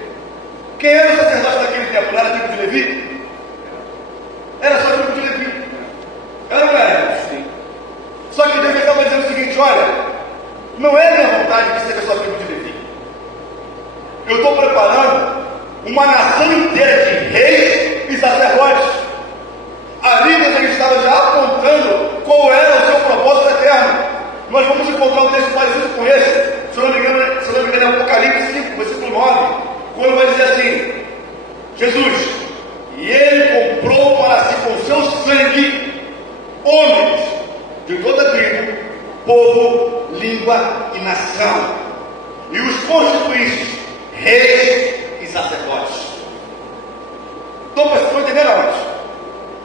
quem era o sacerdote daquele tempo? Não era a tribo de Levi? Era só a tribo de Levi. Era ou não era? Sim. Só que Deus estava dizendo o seguinte: olha, não é minha vontade que seja só a tribo de Levi. Eu estou preparando uma nação inteira de reis e sacerdotes. Ali Deus estava já apontando qual era o seu propósito eterno. Nós vamos encontrar um texto parecido com esse, se não me engano, é Apocalipse 5, versículo 9, quando vai dizer assim: Jesus, e ele comprou para si com seu sangue homens de toda tribo, povo, língua e nação, e os constituísse reis e sacerdotes. Estão entendendo aonde?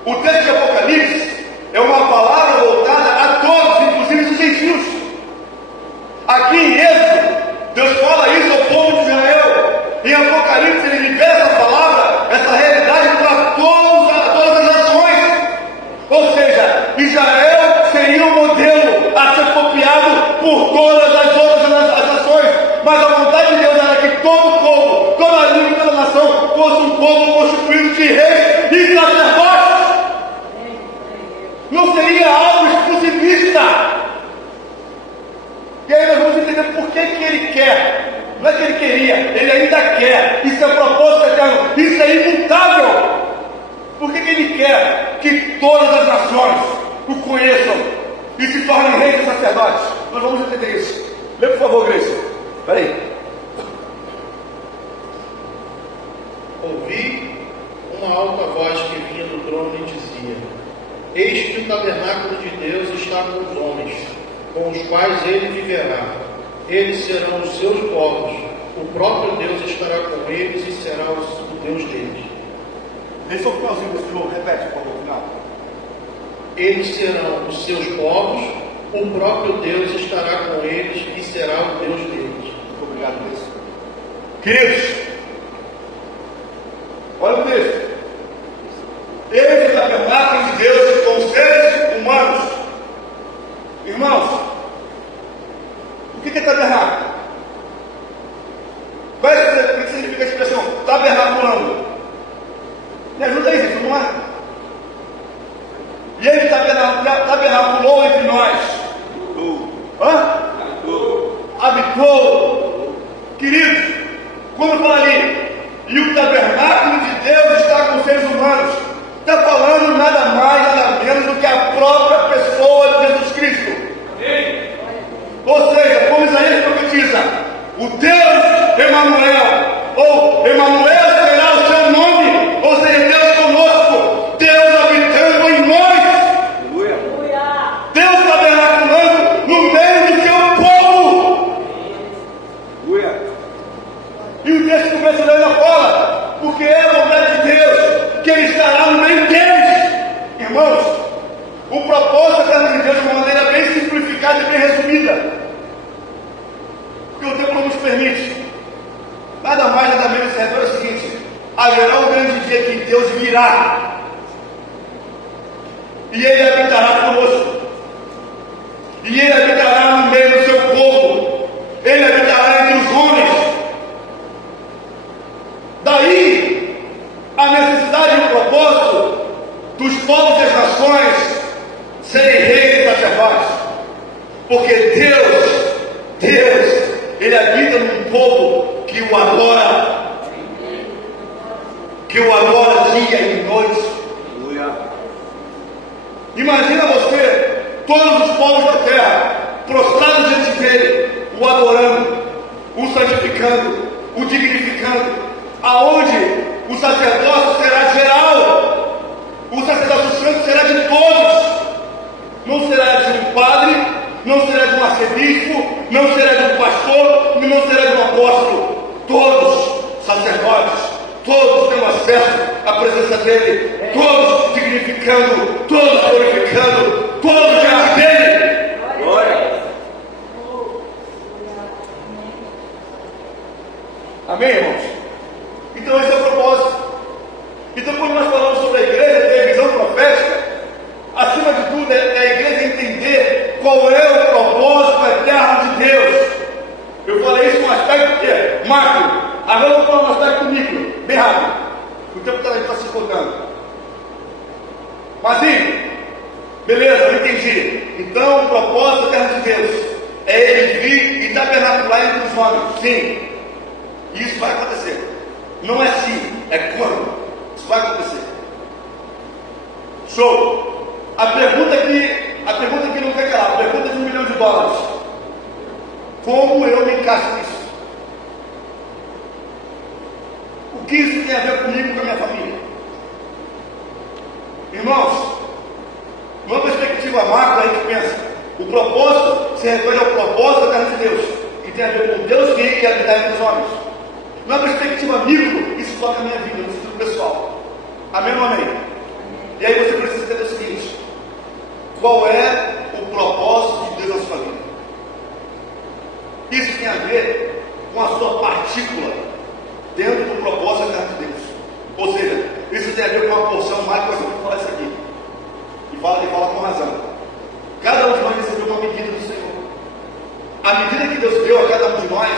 O texto de Apocalipse é uma palavra voltada a todos, inclusive os gentios. Aqui em Êxodo, Deus fala isso ao povo de Israel. Em Apocalipse, ele libera essa palavra, essa realidade para todas as nações. Ou seja, Israel seria um modelo a ser copiado por todas as outras nações. Mas a vontade de Deus era que todo povo, toda língua, toda nação fosse um povo constituído de reis e sacerdotes. Não seria algo exclusivista. E aí nós vamos entender por que ele quer. Não é que ele queria, ele ainda quer. Isso é propósito eterno, isso é imutável. Por que ele quer que todas as nações o conheçam e se tornem reis e sacerdotes? Nós vamos entender isso. Lê por favor, Gleice. Espera aí. Ouvi uma alta voz que vinha do trono e dizia: eis que o tabernáculo de Deus está com os homens, com os quais ele viverá. Eles serão os seus povos, o próprio Deus estará com eles e será o Deus deles. Deixa o finalzinho desse jogo, repete por favor, final. Eles serão os seus povos, o próprio Deus estará com eles e será o Deus deles. Muito obrigado por isso. Queridos, olha o texto. Esse tabernáculo de Deus com os seres humanos. Irmãos, o que é tabernáculo? O que significa a expressão tabernaculando? Me ajuda aí, gente, vamos lá. E ele tabernaculou entre nós. Habitou. Queridos, quando fala ali, e o tabernáculo de Deus está com os seres humanos, está falando nada mais, nada menos do que a própria pessoa de Jesus Cristo. Ou seja, como Isaías vida. Porque o tempo não nos permite. Nada mais, nada menos, se revela o seguinte: haverá um grande dia que Deus virá. E Ele habitará conosco. E Ele habitará no meio do seu povo. Ele habitará entre os homens. Daí a necessidade e o propósito dos povos e das nações serem reis e sacerdotes. Porque Deus, Ele habita num povo que o adora. Que o adora dia e noite. Imagina você, todos os povos da terra, prostrados diante dele, o adorando, o santificando, o dignificando, aonde o sacerdócio será geral, o sacerdócio santo será de todos, não será de um padre, não será de um arcebispo, não será de um pastor, não será de um apóstolo, todos sacerdotes. Todos têm acesso à presença dele, todos dignificando, todos glorificando, todos diante dele. Glória. Amém, irmãos? Então esse é o propósito. Então quando nós falamos sobre a igreja, ter a visão profética, acima de tudo é a igreja entender qual é o propósito eterno de Deus. Eu falei isso num aspecto que é macro. Agora eu vou falar um aspecto micro, bem rápido. O tempo está se esgotando. Mas sim, beleza, eu entendi. Então o propósito eterno de Deus é Ele vir e tabernacular entre os homens. Sim, isso vai acontecer. Não é sim, é quando. Isso vai acontecer. Show. A pergunta que não quer calar, a pergunta de $1 milhão. Como eu me encaixo nisso? O que isso tem a ver comigo e com a minha família? Irmãos, numa perspectiva macro, a gente pensa, o propósito se refere ao propósito eterno de Deus, que tem a ver com Deus que habitar entre os homens. Numa perspectiva micro, isso toca a minha vida, no sentido pessoal. Amém ou amém? E aí você precisa entender o seguinte: qual é o propósito de Deus na sua vida? Isso tem a ver com a sua partícula dentro do propósito eterno de Deus. Ou seja, isso tem a ver com uma porção mais que eu sempre falar isso aqui. E fala com razão. Cada um de nós recebeu uma medida do Senhor. A medida que Deus deu a cada um de nós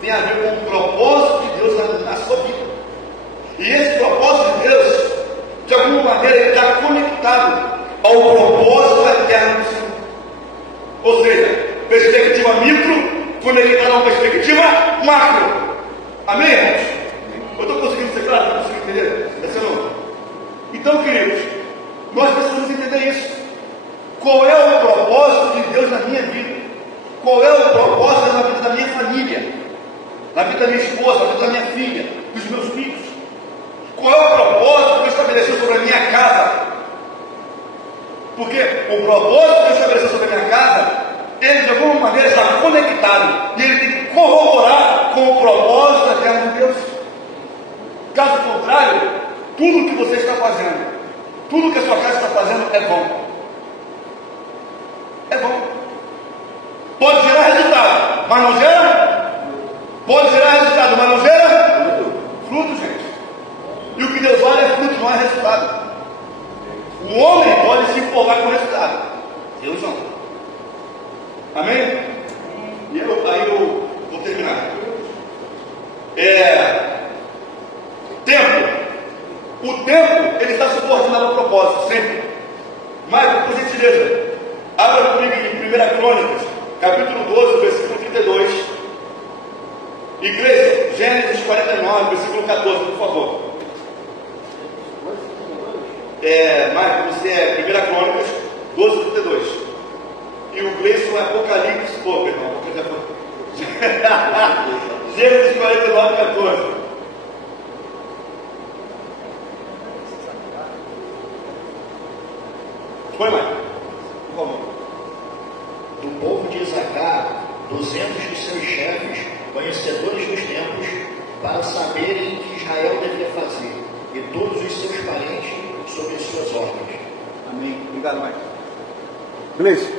tem a ver com o propósito de Deus na sua vida. E esse propósito de Deus, de alguma maneira, ele está conectado ao propósito eterno do Senhor. Ou seja, perspectiva micro conectada a uma perspectiva macro. Amém, irmãos? Eu estou conseguindo ser claro? Estou conseguindo entender? Essa não. Então, queridos, nós precisamos entender isso. Qual é o propósito de Deus na minha vida? Qual é o propósito na vida da minha família? Na vida da minha esposa, na vida da minha filha, dos meus filhos? Qual é o propósito que Deus estabeleceu sobre a minha casa? Porque o propósito que Deus estabeleceu sobre a minha casa, ele de alguma maneira está conectado e ele tem que corroborar com o propósito eterno de Deus. Caso contrário, tudo que você está fazendo, tudo que a sua casa está fazendo é bom. É bom. Pode gerar resultado, mas não gera? Pode gerar resultado, mas não gera? Fruto, gente. E o que Deus olha é fruto, não é resultado. O homem pode se empolgar com o resultado. Deus não. Amém? E aí eu vou terminar. Tempo. O tempo, ele está subordinado ao propósito, sempre. Mas, por gentileza, abra comigo em 1 Crônicas, capítulo 12, versículo 32. Igreja, Gênesis 49, versículo 14, por favor. Marcos, você é 1 Crônicas 12, 32. E o Gleison é Apocalipse, Gênesis 49, 14. Foi, Mike? Por favor. Do povo de Isacar, 200 de seus chefes, conhecedores dos tempos, para saberem o que Israel devia fazer, e todos os seus parentes sob as suas ordens. Amém. Obrigado, Mike. Gleison.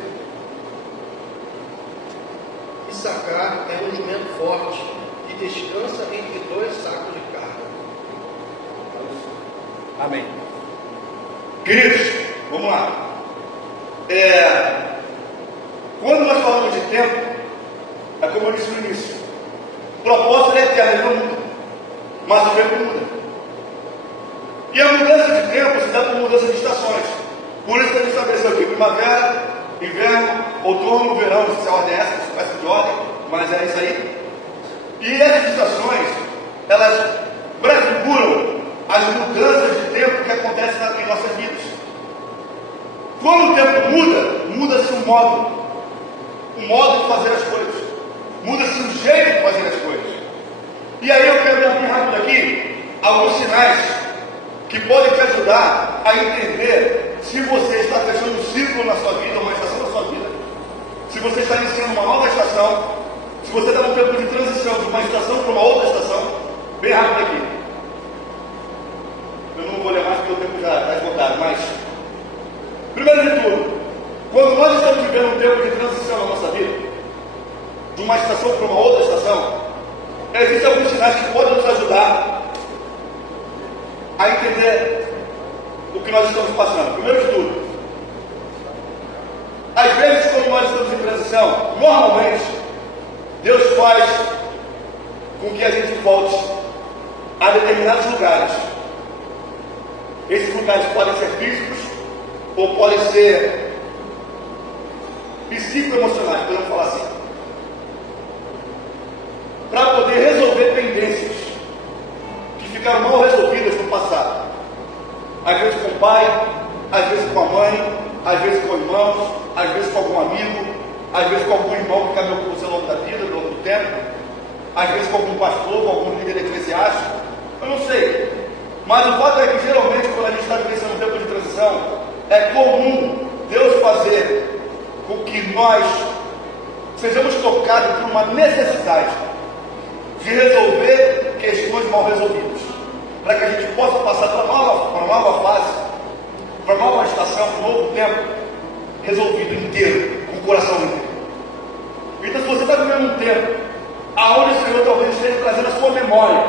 Issacar é um jumento forte, que descansa entre 2 sacos de carga. Amém. Queridos, vamos lá. Quando nós falamos de tempo, é como eu disse no início, o propósito é eterno, ele não muda, mas o tempo muda. E a mudança de tempo se dá por mudança de estações. Por isso que a gente estabeleceu aqui primavera, inverno, outono, verão, não sei se a ordem é essa, se parece de ordem, mas é isso aí. E essas estações, elas prefiguram as mudanças de tempo que acontecem em nossas vidas. Quando o tempo muda, muda-se o modo de fazer as coisas, muda-se o jeito de fazer as coisas. E aí eu quero abrir rápido aqui alguns sinais que podem te ajudar a entender se você está fechando um ciclo na sua vida, uma estação na sua vida, se você está iniciando uma nova estação, se você está num tempo de transição de uma estação para uma outra estação. Bem rápido aqui. Eu não vou ler mais porque o tempo já está esgotado, mas primeiro de tudo, quando nós estamos vivendo um tempo de transição na nossa vida, de uma estação para uma outra estação, existem alguns sinais que podem nos ajudar a entender o que nós estamos passando. Primeiro de tudo, às vezes quando nós estamos em transição, normalmente Deus faz com que a gente volte a determinados lugares. Esses lugares podem ser físicos ou podem ser psicoemocionais, podemos falar assim, para poder resolver pendências que ficaram mal resolvidas no passado. Às vezes com o pai, às vezes com a mãe, às vezes com irmãos, às vezes com algum amigo, às vezes com algum irmão que caminhou com você ao longo da vida, ao longo do tempo, às vezes com algum pastor, com algum líder eclesiástico, eu não sei. Mas o fato é que geralmente quando a gente está vivenciando um tempo de transição, é comum Deus fazer com que nós sejamos tocados por uma necessidade de resolver questões mal resolvidas, para que a gente possa passar para uma nova fase, para uma nova estação, para um novo tempo, resolvido inteiro, com o coração inteiro. Então, se você está vivendo um tempo aonde o Senhor talvez esteja trazendo a sua memória,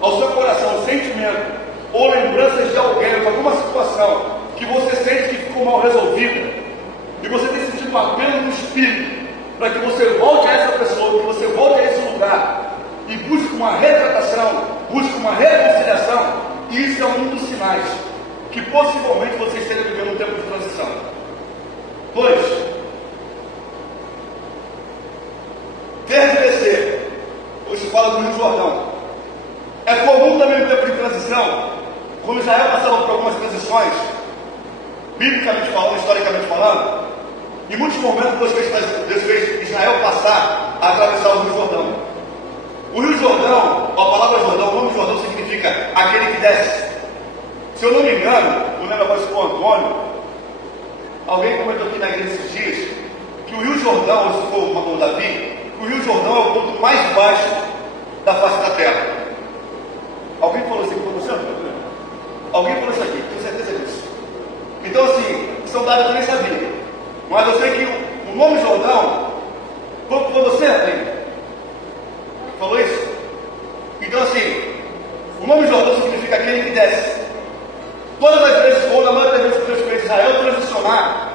ao seu coração, um sentimento, ou lembranças de alguém, de alguma situação que você sente que ficou mal resolvida, e você tem sentido um apelo no Espírito, para que você volte a essa pessoa, que você volte a esse lugar, e busque uma retratação, busque uma reconciliação, e isso é um dos sinais que possivelmente você esteja vivendo um tempo de transição. 2. Terceiro, hoje se fala do Rio Jordão. É comum também no tempo de transição, quando Israel passava por algumas transições, biblicamente falando, historicamente falando, em muitos momentos Deus fez Israel passar a atravessar o Rio Jordão. O Rio Jordão, a palavra Jordão, o nome Jordão significa aquele que desce. Se eu não me engano, não lembro agora se foi o Antônio, alguém comentou aqui na igreja esses dias, que o Rio Jordão, ou se for o Davi, o Rio Jordão é o ponto mais baixo da face da terra. Alguém falou assim, foi você? Alguém falou isso aqui, tenho certeza disso. Então assim, são dados que eu nem sabia. Mas eu sei que o nome Jordão, foi você, Antônio? Falou isso? Então assim, o nome Jordão significa aquele que desce. Todas as vezes, ou na maioria das vezes que Deus fez Israel transicionar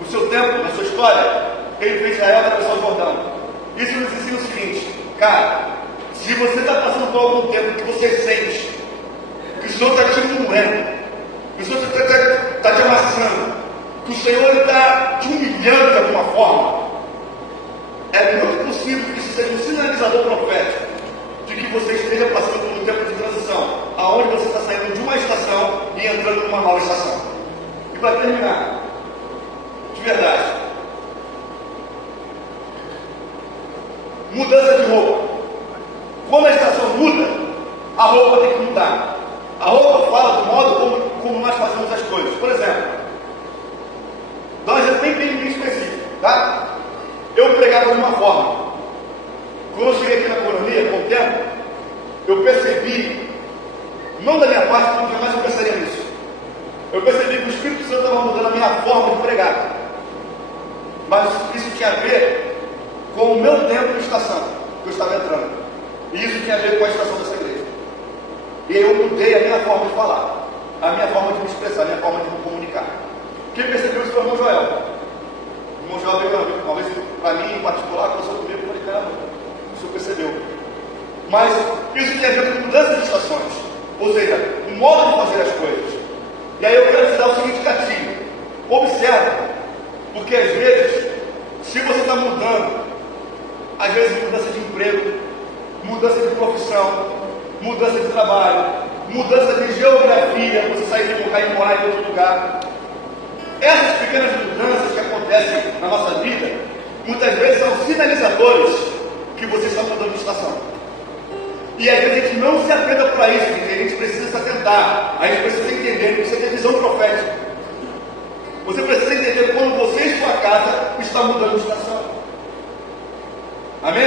no seu tempo, na sua história, ele fez Israel atravessar o Jordão. Isso nos ensina o seguinte, cara, se você está passando por algum tempo que você sente que o Senhor está te moendo, que o Senhor está te amassando, que o Senhor está te humilhando de alguma forma, é muito possível que isso seja um sinalizador profético de que você esteja passando por um tempo de transição, aonde você está saindo de uma estação e entrando numa nova estação. E para terminar, de verdade, mudança de roupa. Quando a estação muda, a roupa tem que mudar. A roupa fala do modo como nós fazemos as coisas. Por exemplo, dá um exemplo bem específico, tá? Eu pregava de uma forma. Quando eu cheguei aqui na coronia, com o tempo, eu percebi, não da minha parte, porque jamais eu pensaria nisso. Eu percebi que o Espírito Santo estava mudando a minha forma de pregar. Mas isso tinha a ver com o meu tempo de estação, que eu estava entrando. E isso tinha a ver com a estação dessa igreja. E eu mudei a minha forma de falar, a minha forma de me expressar, a minha forma de me comunicar. Quem percebeu isso foi o irmão Joel. O irmão Joel veio uma vez para mim, em particular, conversou comigo e falei, caramba, o senhor percebeu. Mas isso tem a ver com mudança de estações, ou seja, o modo de fazer as coisas. E aí eu quero te dar o seguinte gatilho. Observa, porque às vezes, se você está mudando, às vezes mudança de emprego, mudança de profissão, mudança de trabalho, mudança de geografia, você sair de um lugar e morar em outro lugar. Essas pequenas mudanças que acontecem na nossa vida, muitas vezes são sinalizadores que você está mudando de estação. E às vezes a gente não se atenta para isso, porque a gente precisa se atentar, a gente precisa entender, precisa ter visão profética. Você precisa entender quando você em sua casa está mudando de estação. Amém?